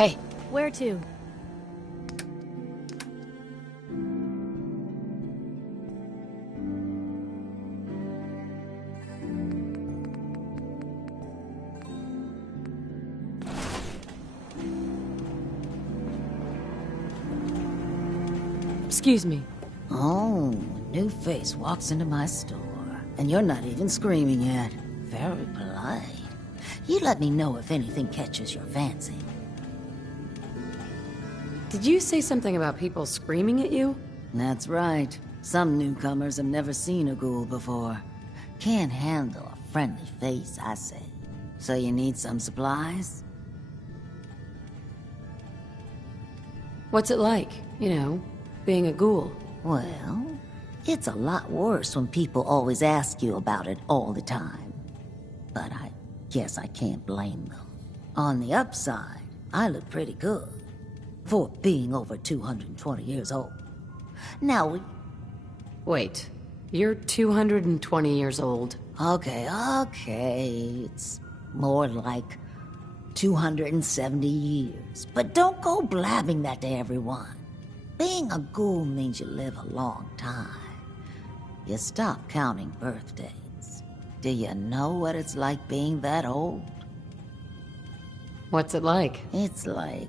Hey. Where to? Excuse me. Oh, new face walks into my store, and you're not even screaming yet. Very polite. You let me know if anything catches your fancy. Did you say something about people screaming at you? That's right. Some newcomers have never seen a ghoul before. Can't handle a friendly face, I say. So you need some supplies? What's it like, being a ghoul? Well, it's a lot worse when people always ask you about it all the time. But I guess I can't blame them. On the upside, I look pretty good. For being over 220 years old. Now Wait, you're 220 years old. Okay. It's more like 270 years. But don't go blabbing that to everyone. Being a ghoul means you live a long time. You stop counting birthdays. Do you know what it's like being that old? What's it like? It's like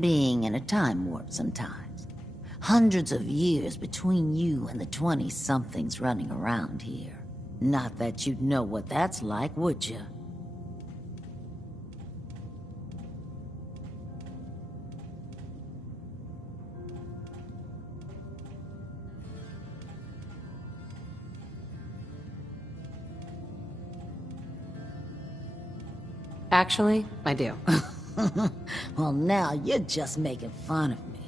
being in a time warp sometimes. Hundreds of years between you and the 20-somethings running around here. Not that you'd know what that's like, would you? Actually, I do. Well, now you're just making fun of me.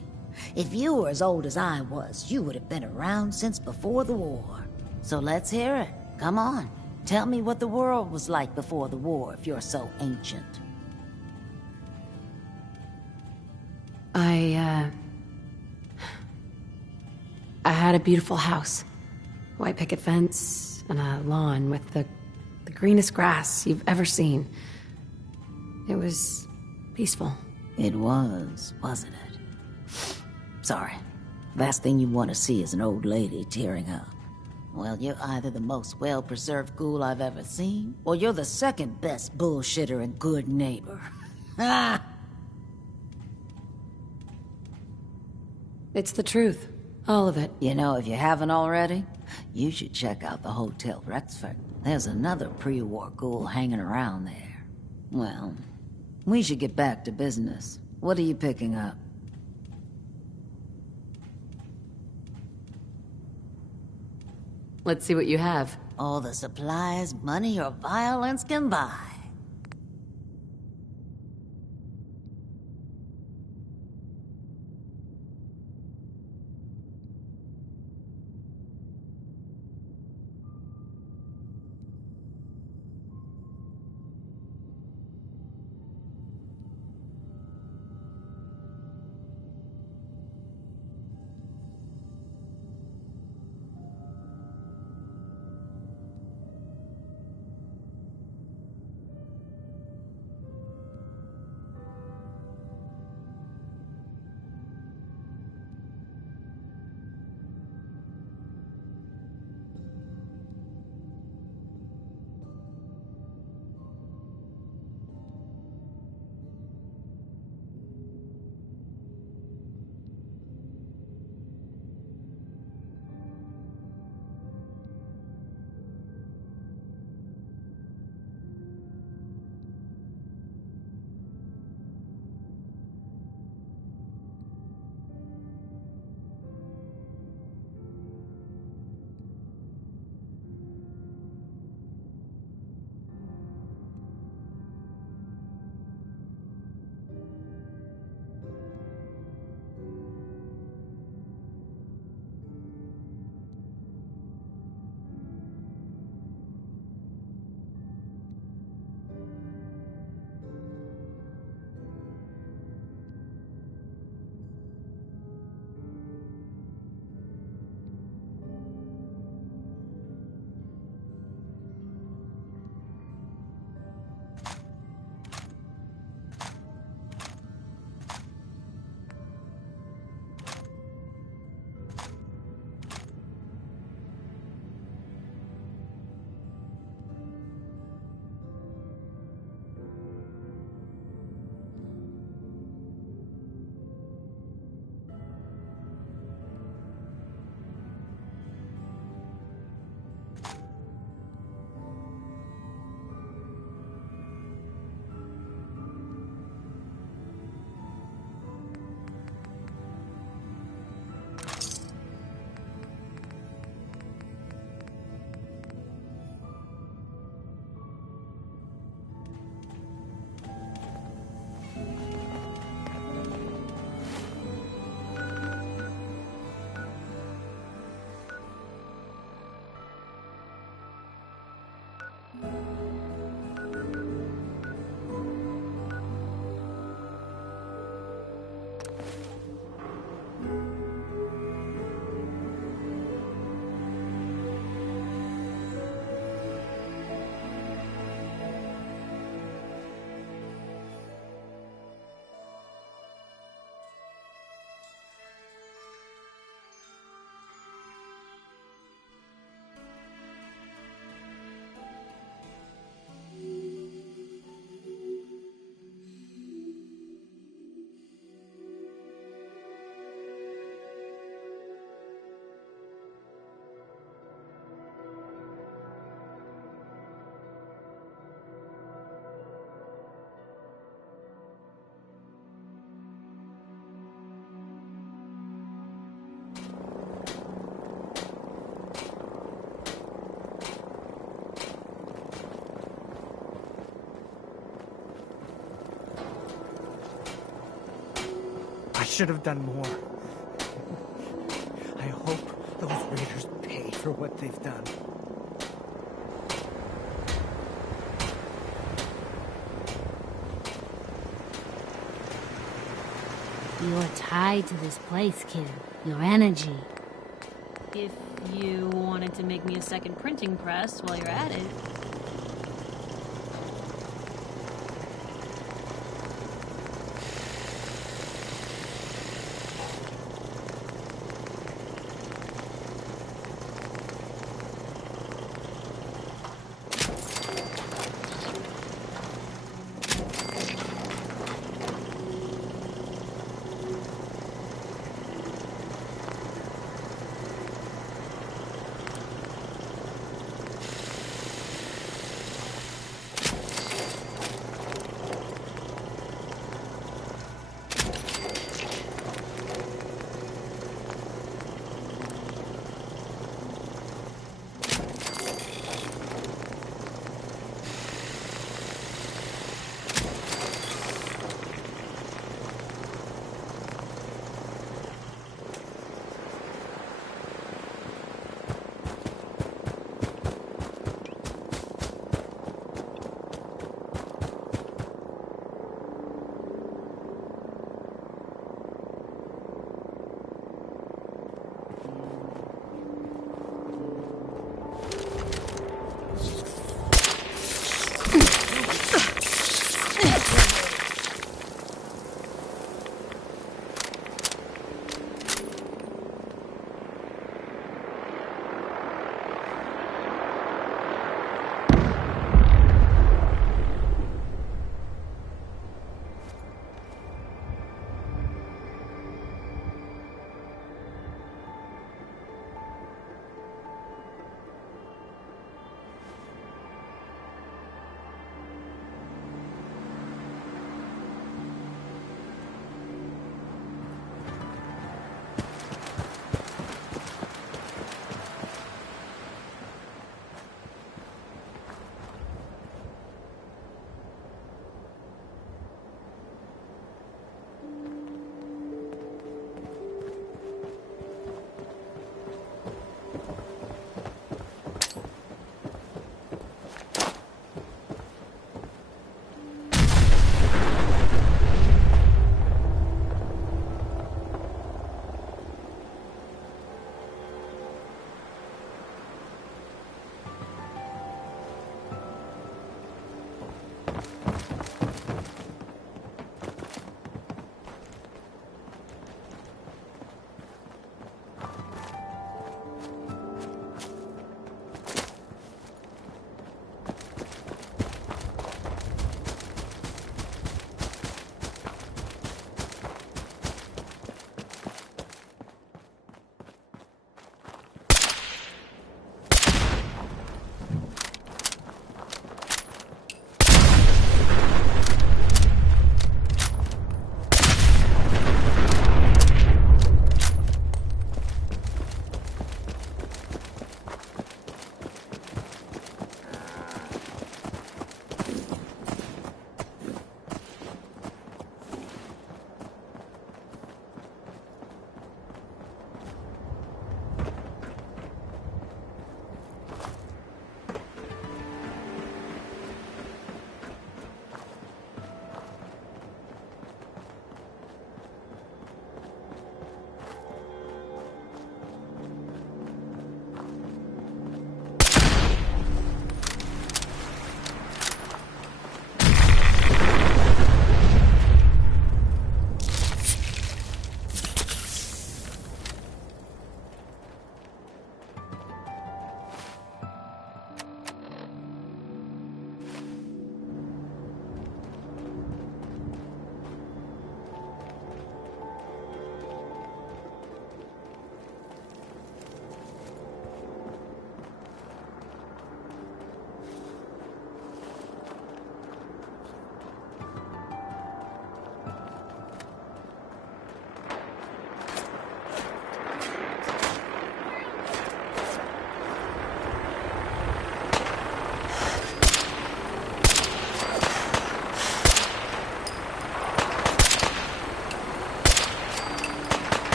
If you were as old as I was, you would have been around since before the war. So let's hear it. Come on. Tell me what the world was like before the war if you're so ancient. I had a beautiful house. White picket fence and a lawn with the greenest grass you've ever seen. It was peaceful. It was, wasn't it? Sorry. Last thing you want to see is an old lady tearing up. Well, you're either the most well-preserved ghoul I've ever seen, or you're the second best bullshitter and good neighbor. Ah! It's the truth. All of it. You know, if you haven't already, you should check out the Hotel Rexford. There's another pre-war ghoul hanging around there. Well, we should get back to business. What are you picking up? Let's see what you have. All the supplies money or violence can buy. I should have done more. I hope those raiders pay for what they've done. You're tied to this place, kid. Your energy. If you wanted to make me a second printing press while you're at it.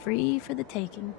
free for the taking.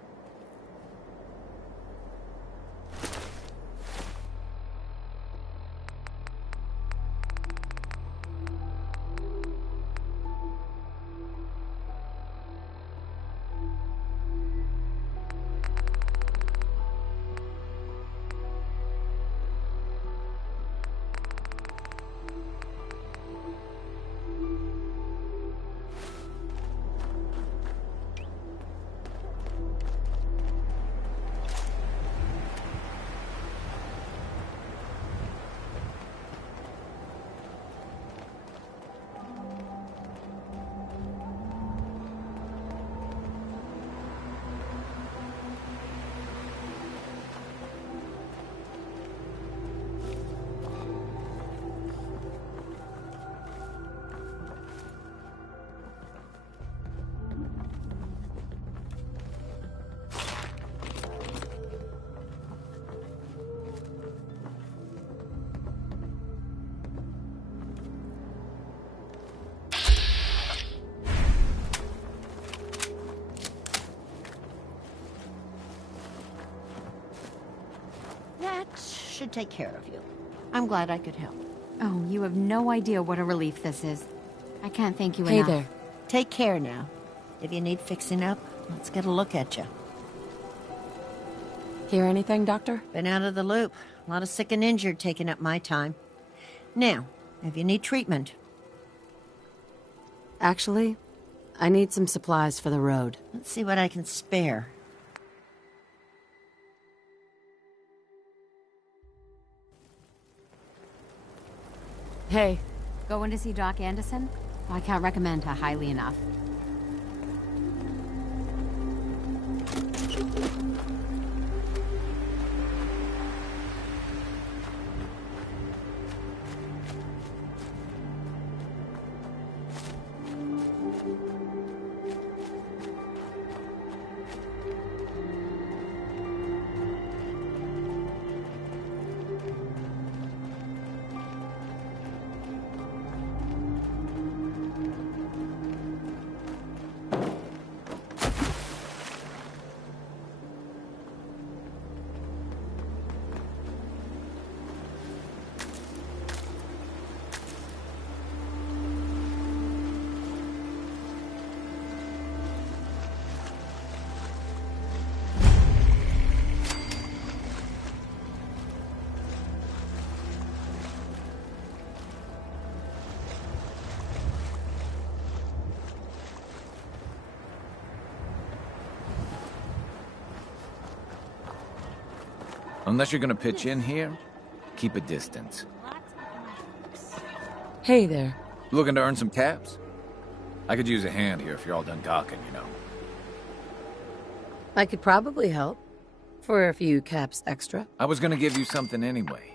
That should take care of you. I'm glad I could help. Oh, you have no idea what a relief this is. I can't thank you Hey enough. there. Take care now. If you need fixing up, let's get a look at you. Hear anything, Doctor? Been out of the loop. A lot of sick and injured taking up my time. Now, if you need treatment. Actually, I need some supplies for the road. Let's see what I can spare. Hey. Going to see Doc Anderson? I can't recommend her highly enough. Unless you're gonna pitch in here, keep a distance. Hey there. Looking to earn some caps? I could use a hand here if you're all done talking, you know. I could probably help. For a few caps extra. I was gonna give you something anyway.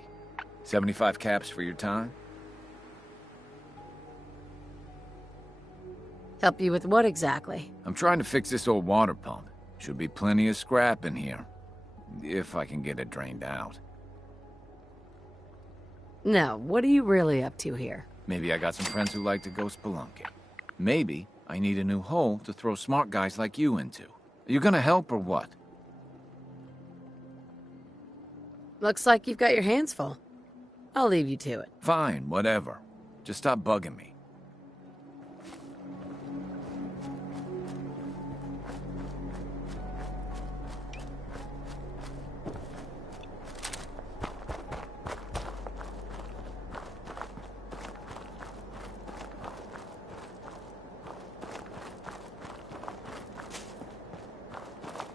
75 caps for your time? Help you with what exactly? I'm trying to fix this old water pump. Should be plenty of scrap in here. If I can get it drained out. Now, what are you really up to here? Maybe I got some friends who like to go spelunking. Maybe I need a new hole to throw smart guys like you into. Are you gonna help or what? Looks like you've got your hands full. I'll leave you to it. Fine, whatever. Just stop bugging me.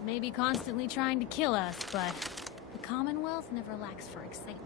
Maybe constantly trying to kill us, but the Commonwealth never lacks for excitement.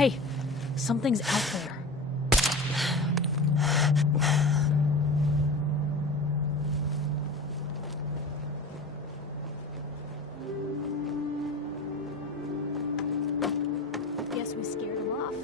Hey, something's out there. Guess we scared him off.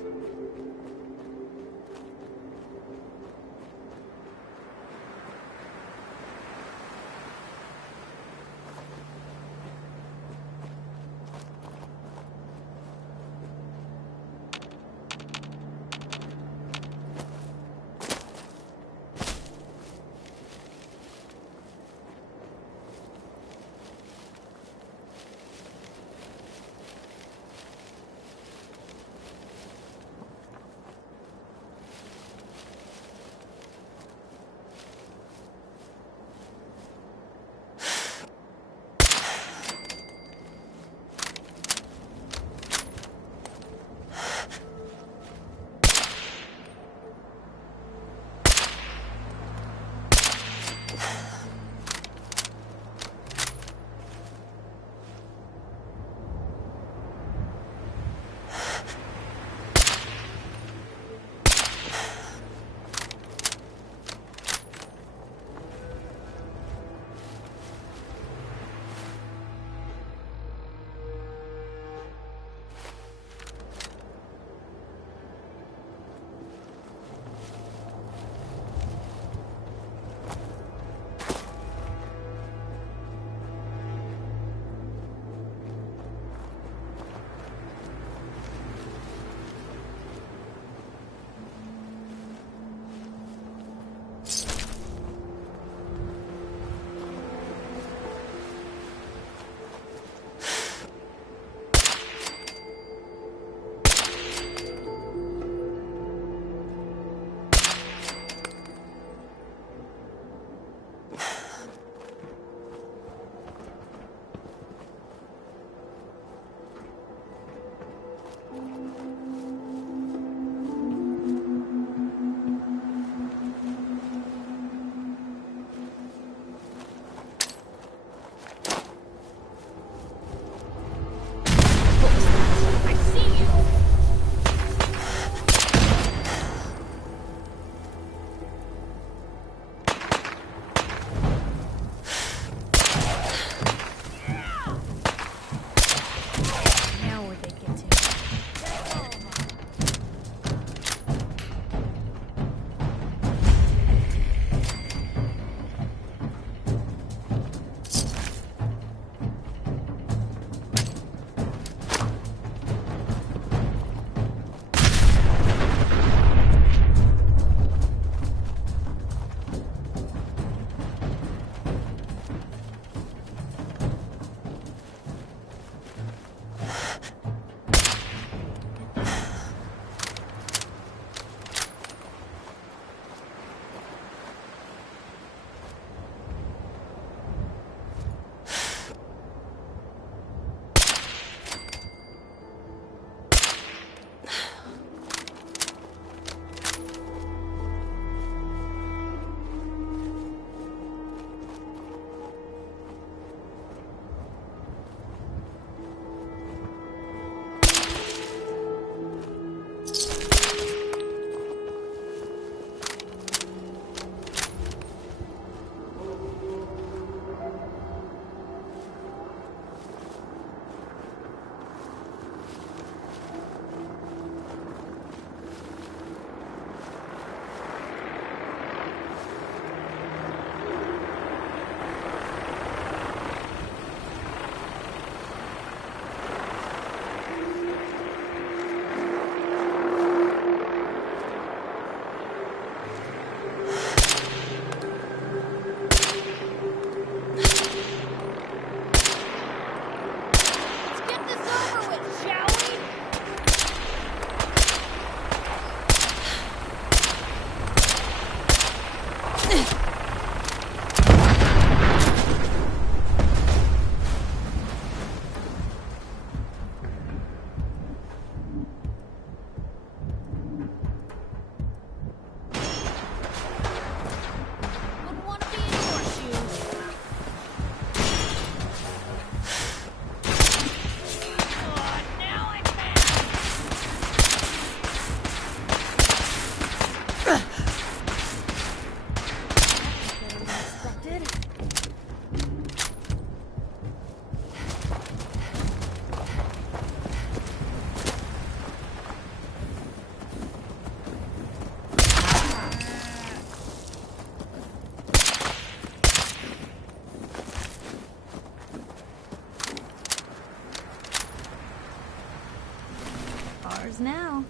is now.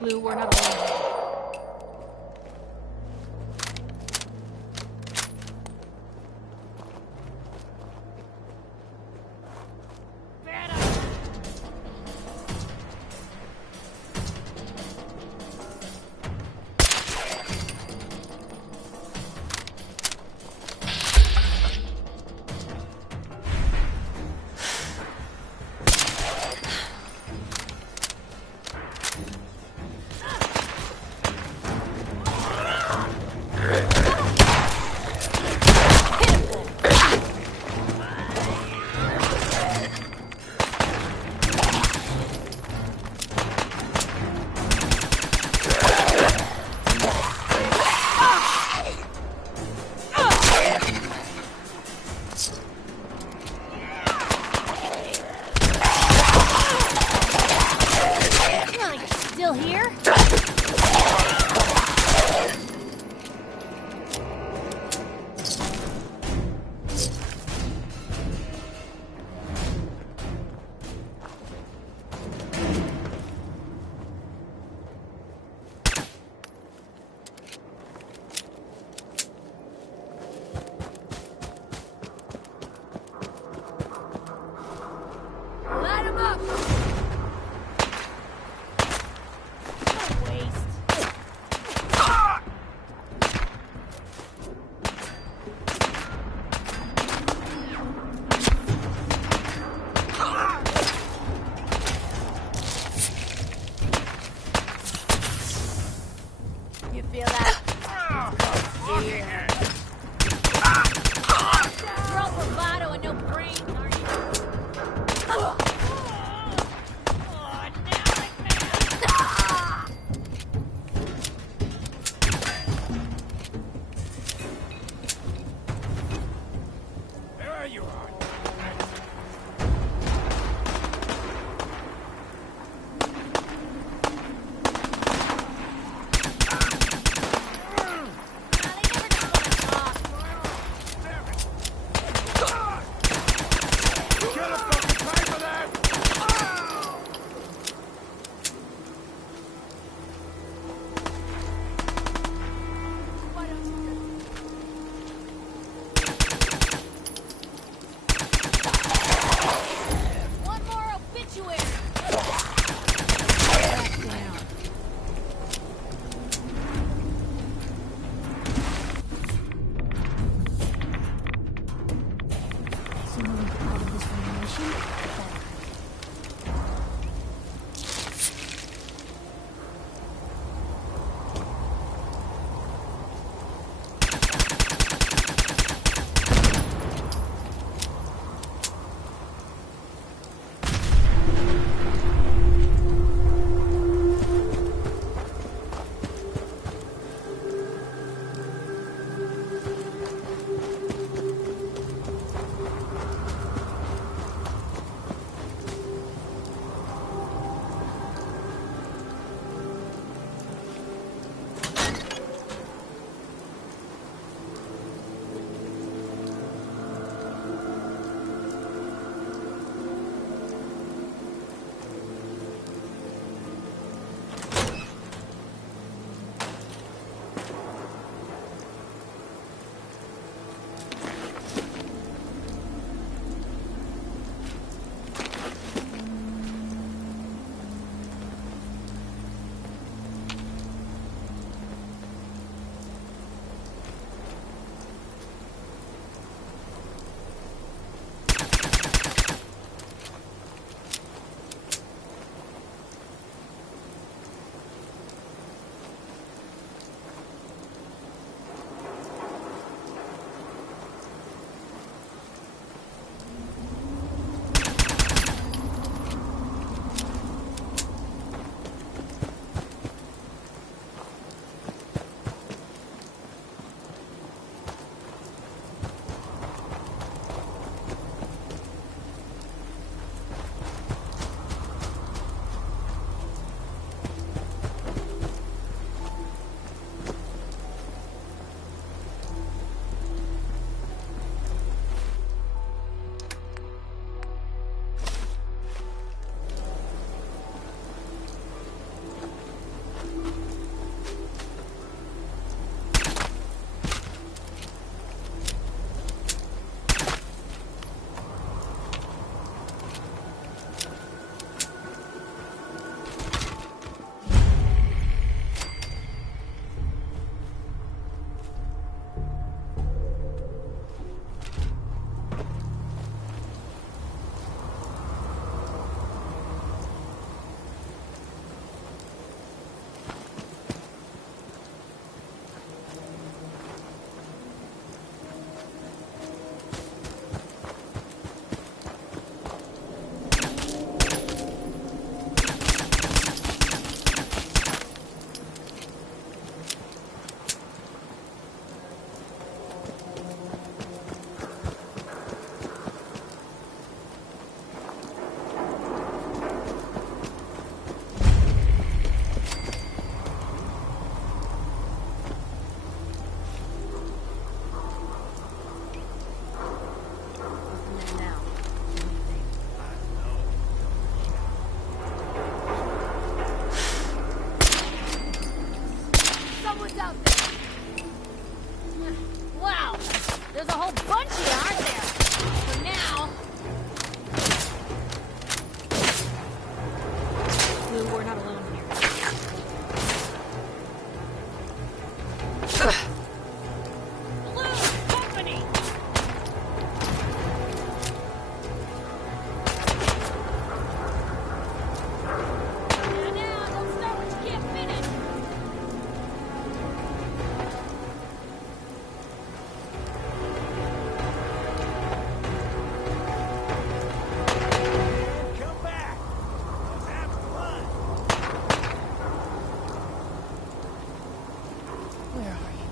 Blue, we're not alone. Still here? Light 'em up! You feel that? Yeah. You're all bravado and no brains, aren't you? Where are Someone's out there! Wow! There's a whole bunch of you, aren't there? For now... Blue, we're not alone here. Blue! Company! Now, don't start what you can't finish! Come back! Let's have fun! Where are you?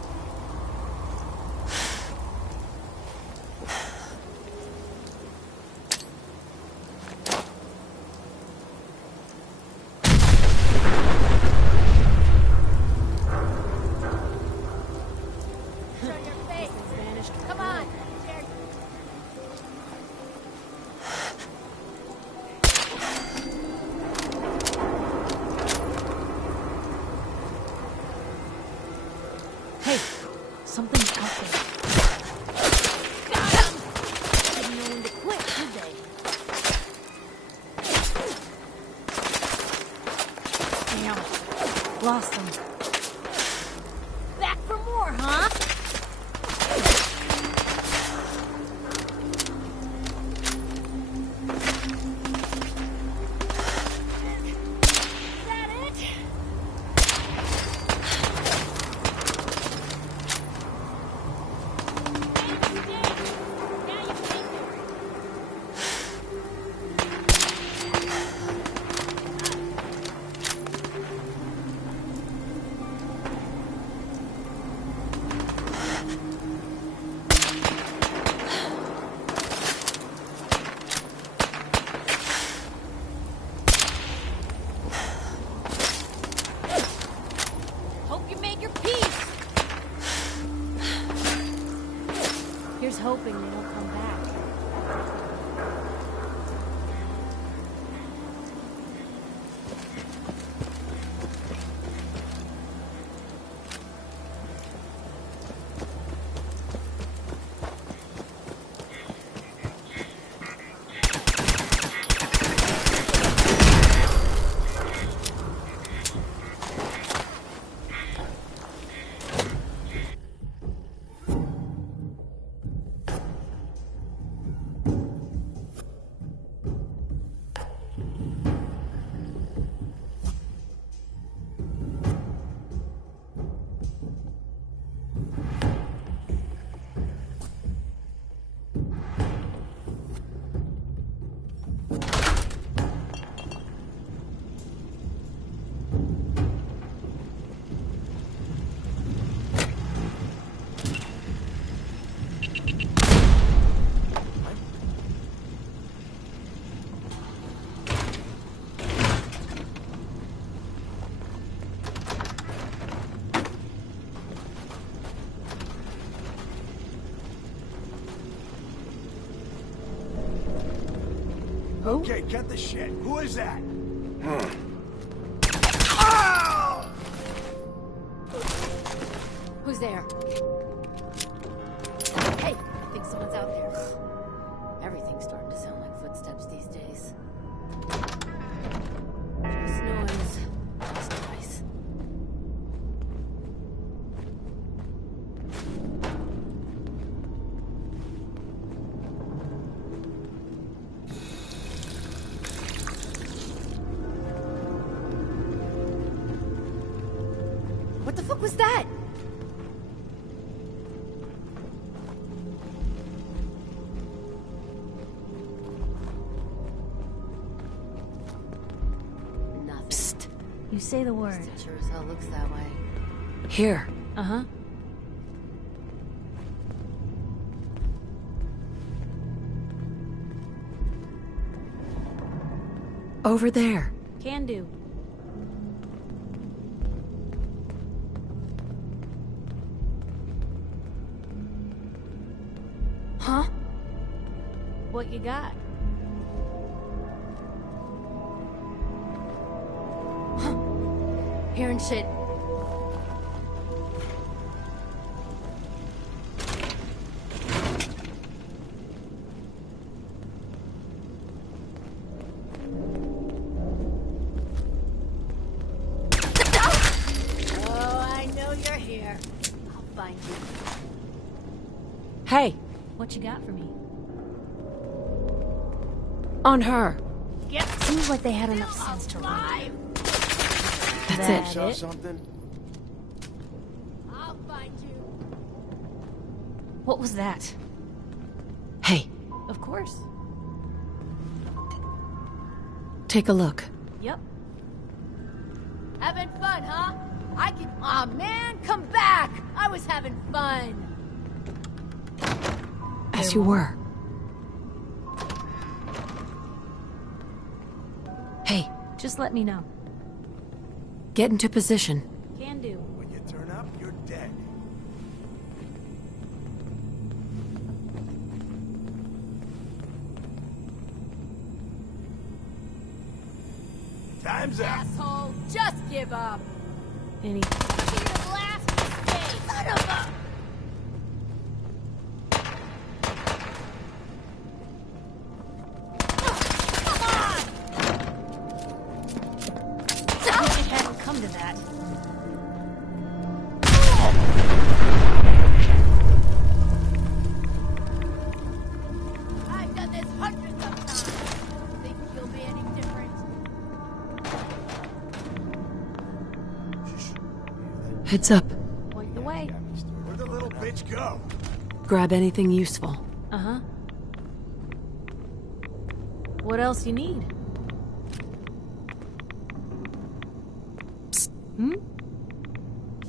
Show your face! Vanished. Come on! Hey, something's out there. Got him! Didn't know when to quit, did they? Damn. Lost them. Back for more, huh? Is that it? Now you take it. Hope you made your peace. Here's hoping they won't come back. Okay, cut the shit. Who is that? Who's there? Hey, I think someone's out there. Everything's starting to sound like footsteps these days. Just noise. Just noise. What the fuck was that? Nothing. Psst. You say the word. Still sure as hell looks that way. Here. Uh-huh. Over there. Can do. Huh? What you got? Hearing shit. find you. Hey, What you got for me? on her. Seems like they had enough sense to run. That's it. Something? I'll find you. What was that? Hey, Of course. take a look. Yep. Having fun, huh? Aw, man, come back! I was having fun. As you were. Hey, Just let me know. get into position. Can do. When you turn up, you're dead. Time's up. Asshole, just give up. Any. Be the last mistake. Son of a... I wish it hadn't come to that. I've done this hundreds of times. Think you'll be any different? Heads up. Point the way. Where'd the little bitch go? Grab anything useful. Uh-huh. What else you need? Hmm?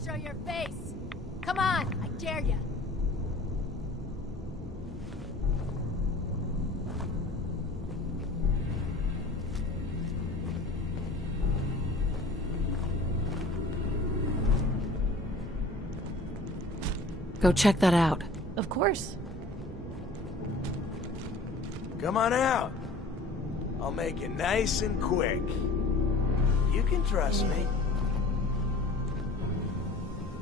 Show your face. Come on, I dare ya. Go check that out. Of course. Come on out. I'll make it nice and quick. You can trust me.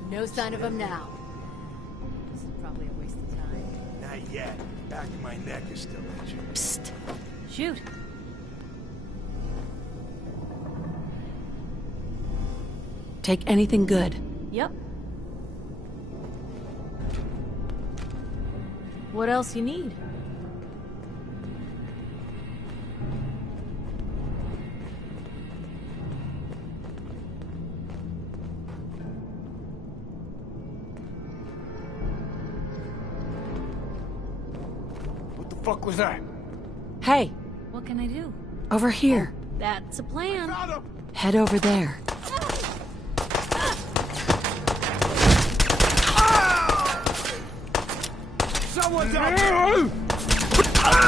No sign of him now. This is probably a waste of time. Not yet. Back of my neck is still itching. Psst. Shoot. Take anything good. Yep. What else you need? What the fuck was that? Hey, What can I do? over here. That's a plan. Head over there. Someone's out there!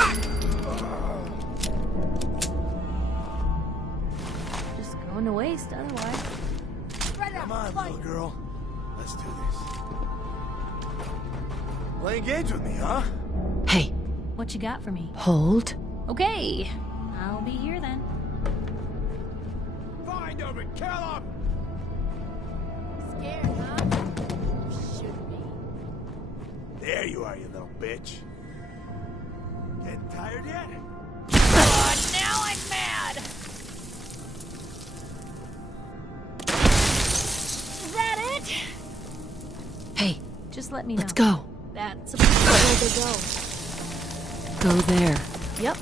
Just going to waste otherwise. Come on, little girl. Let's do this. Play games with me, huh? Hey, What you got for me? hold. Okay. I'll be here then. Find him and kill him! Scared, huh? You should be. There you are, you little bitch. Getting tired yet? Now I'm mad! Is that it? Hey, Just let me know. let's go. That's a where they go. Go there. Yep.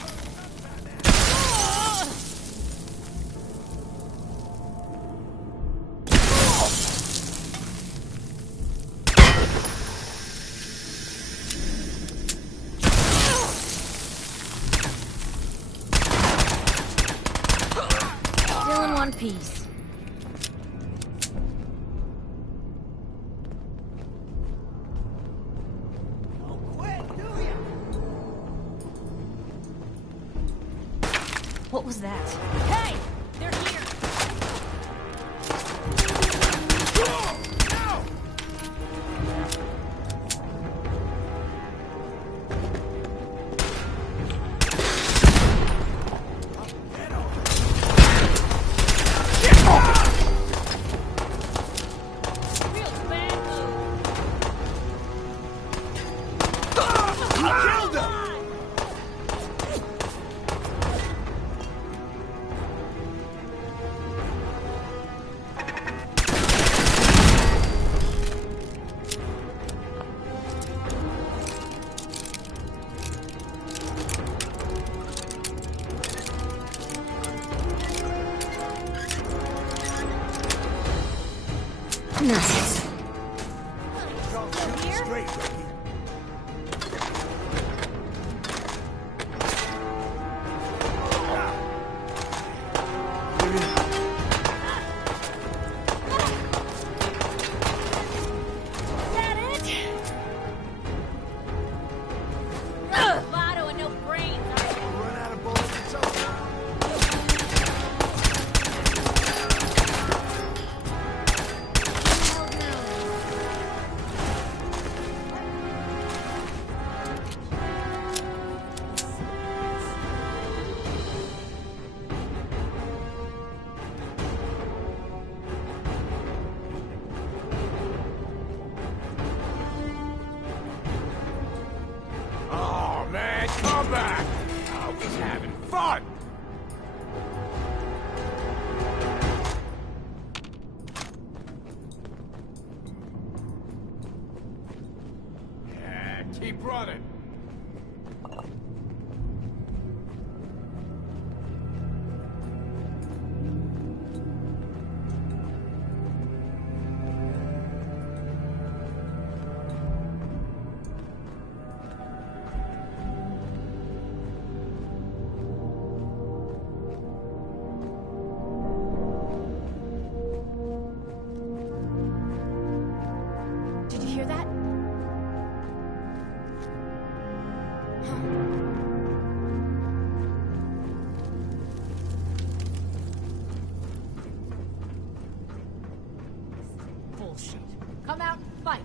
Still in one piece. What was that? Hey! They're here! Real bad move. Killed him! me straight, Ricky. Lotto and no brains, are you? Run out of bullets and something. Oh, man, come back! I was having fun! Yeah, keep running. Did you hear that? Bullshit. Come out and fight.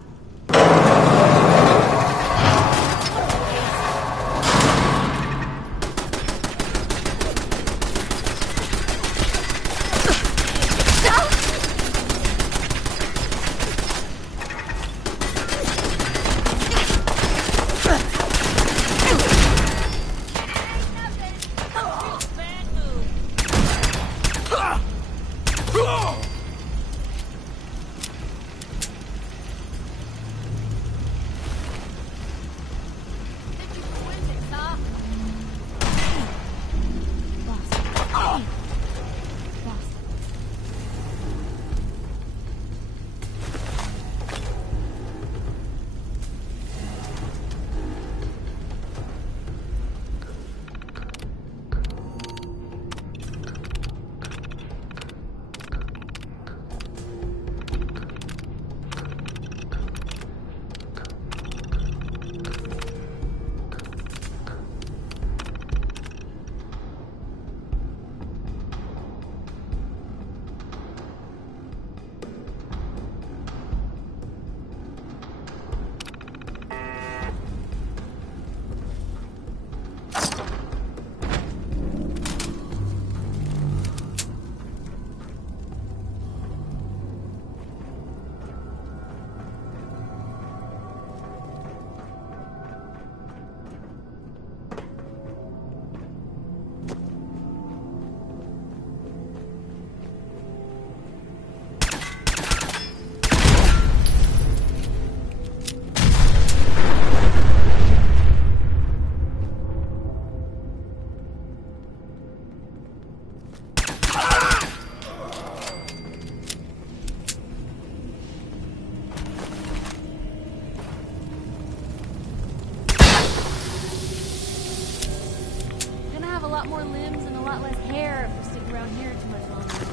Gonna have a lot more limbs and a lot less hair if we stick around here too much longer.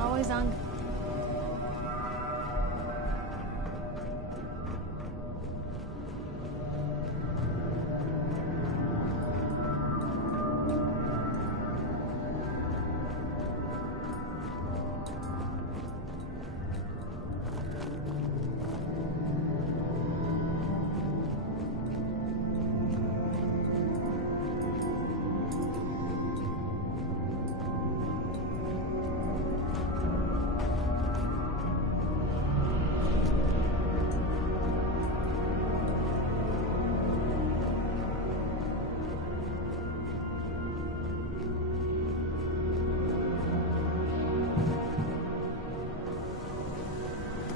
Always on.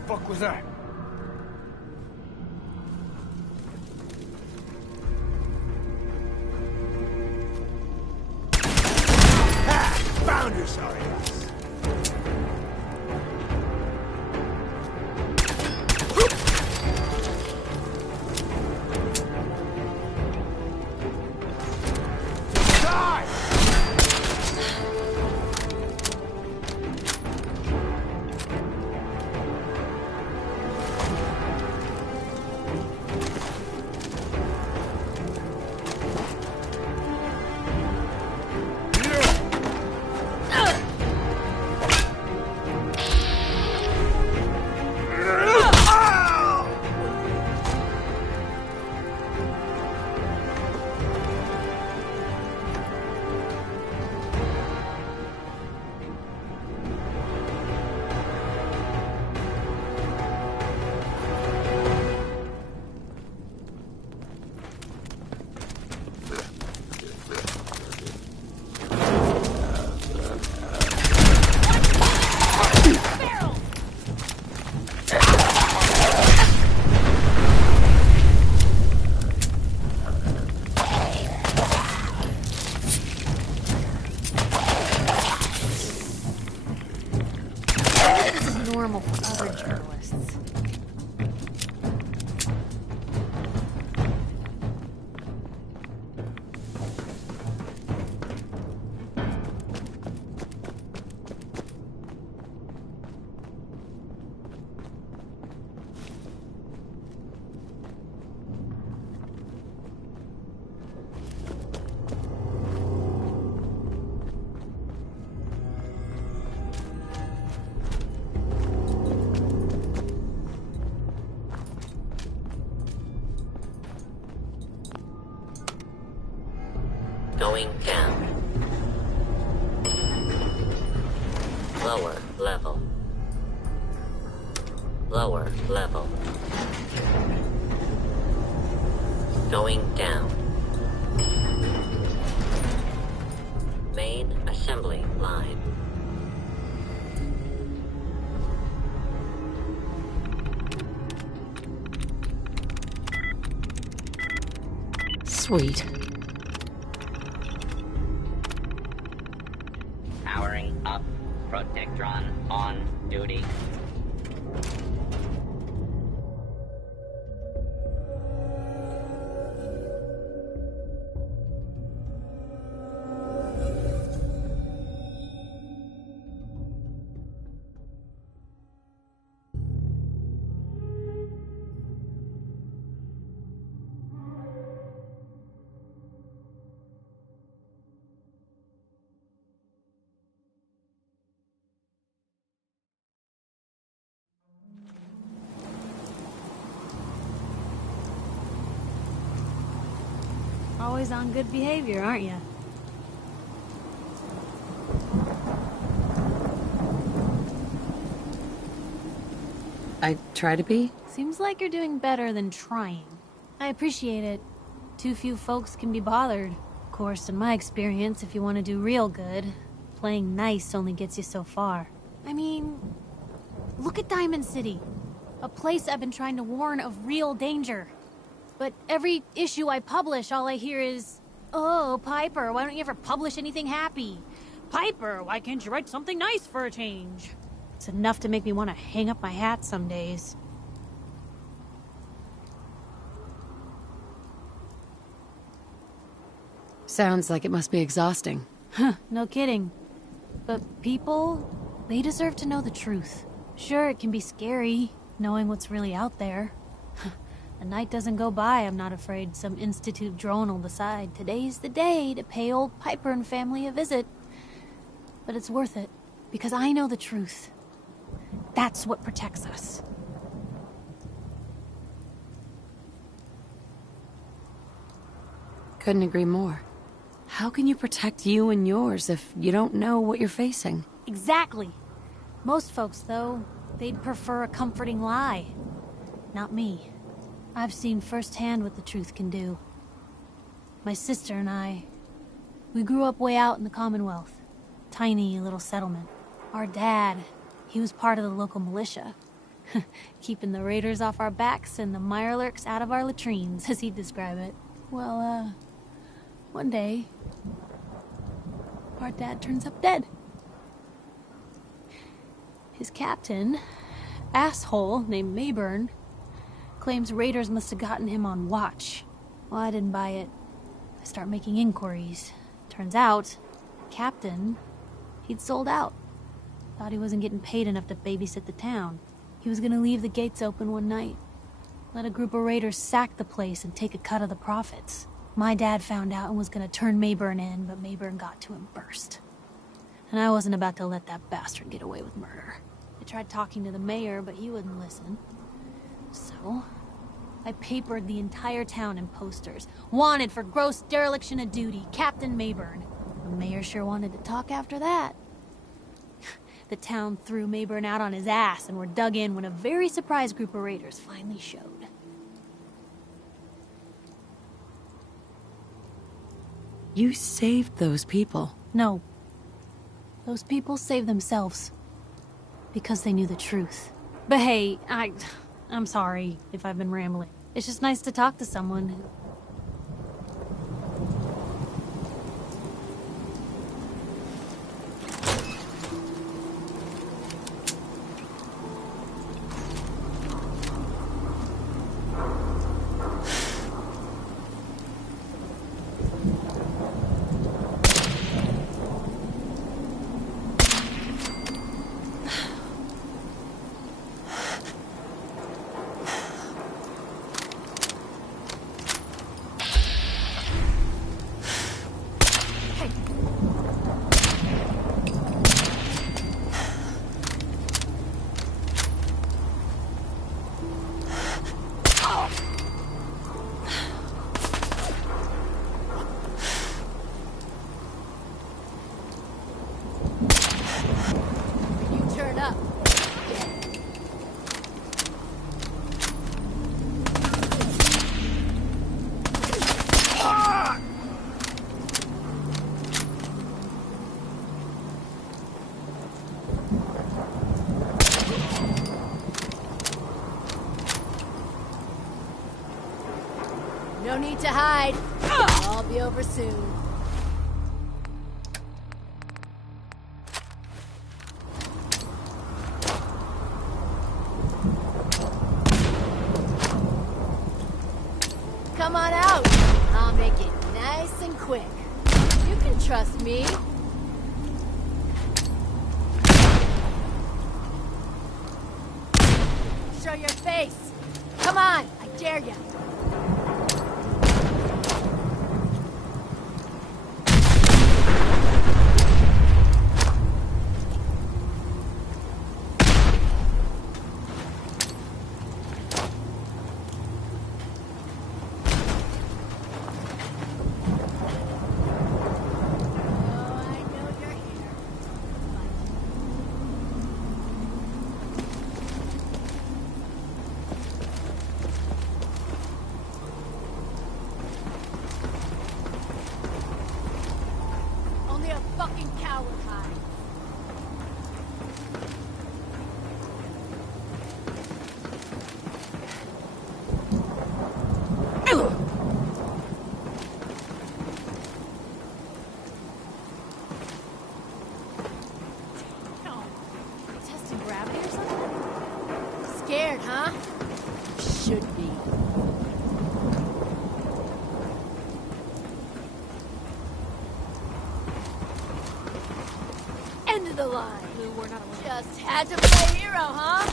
Fuck was that? Ha! Found your sorry ass. Going down. Lower level. Lower level. Going down. Main assembly line. Sweet. Powering up. Protectron on duty. Always on good behavior, aren't you? I try to be. Seems like you're doing better than trying. I appreciate it. Too few folks can be bothered. Of course, in my experience, if you want to do real good, playing nice only gets you so far. I mean, look at Diamond City. A place I've been trying to warn of real danger. But every issue I publish, all I hear is, "Oh, Piper, why don't you ever publish anything happy? Piper, why can't you write something nice for a change?" It's enough to make me want to hang up my hat some days. Sounds like it must be exhausting. Huh, no kidding. But people, they deserve to know the truth. Sure, it can be scary, knowing what's really out there. A night doesn't go by, I'm not afraid some Institute drone will decide today's the day to pay old Piper and family a visit. But it's worth it, because I know the truth. That's what protects us. Couldn't agree more. How can you protect you and yours if you don't know what you're facing? Exactly. Most folks, though, they'd prefer a comforting lie. Not me. I've seen firsthand what the truth can do. My sister and I, we grew up way out in the Commonwealth. Tiny little settlement. Our dad, he was part of the local militia. Keeping the raiders off our backs and the mirelurks out of our latrines, as he'd describe it. Well, one day, our dad turns up dead. His captain, asshole named Mayburn, claims raiders must have gotten him on watch. Well, I didn't buy it. I start making inquiries. Turns out, captain, he'd sold out. Thought he wasn't getting paid enough to babysit the town. He was gonna leave the gates open one night. Let a group of raiders sack the place and take a cut of the profits. My dad found out and was gonna turn Mayburn in, but Mayburn got to him first. And I wasn't about to let that bastard get away with murder. I tried talking to the mayor, but he wouldn't listen. So, I papered the entire town in posters. Wanted for gross dereliction of duty, Captain Mayburn. The mayor sure wanted to talk after that. The town threw Mayburn out on his ass and were dug in when a very surprised group of raiders finally showed. You saved those people. No. Those people saved themselves. Because they knew the truth. But hey, I'm sorry if I've been rambling. It's just nice to talk to someone. No need to hide. I'll be over soon. Come on out. I'll make it nice and quick. You can trust me. Show your face. Come on, I dare you. Only a fucking coward hide. Testing gravity or something? Scared, huh? Should be. End of the line. We're not just had to play hero, huh?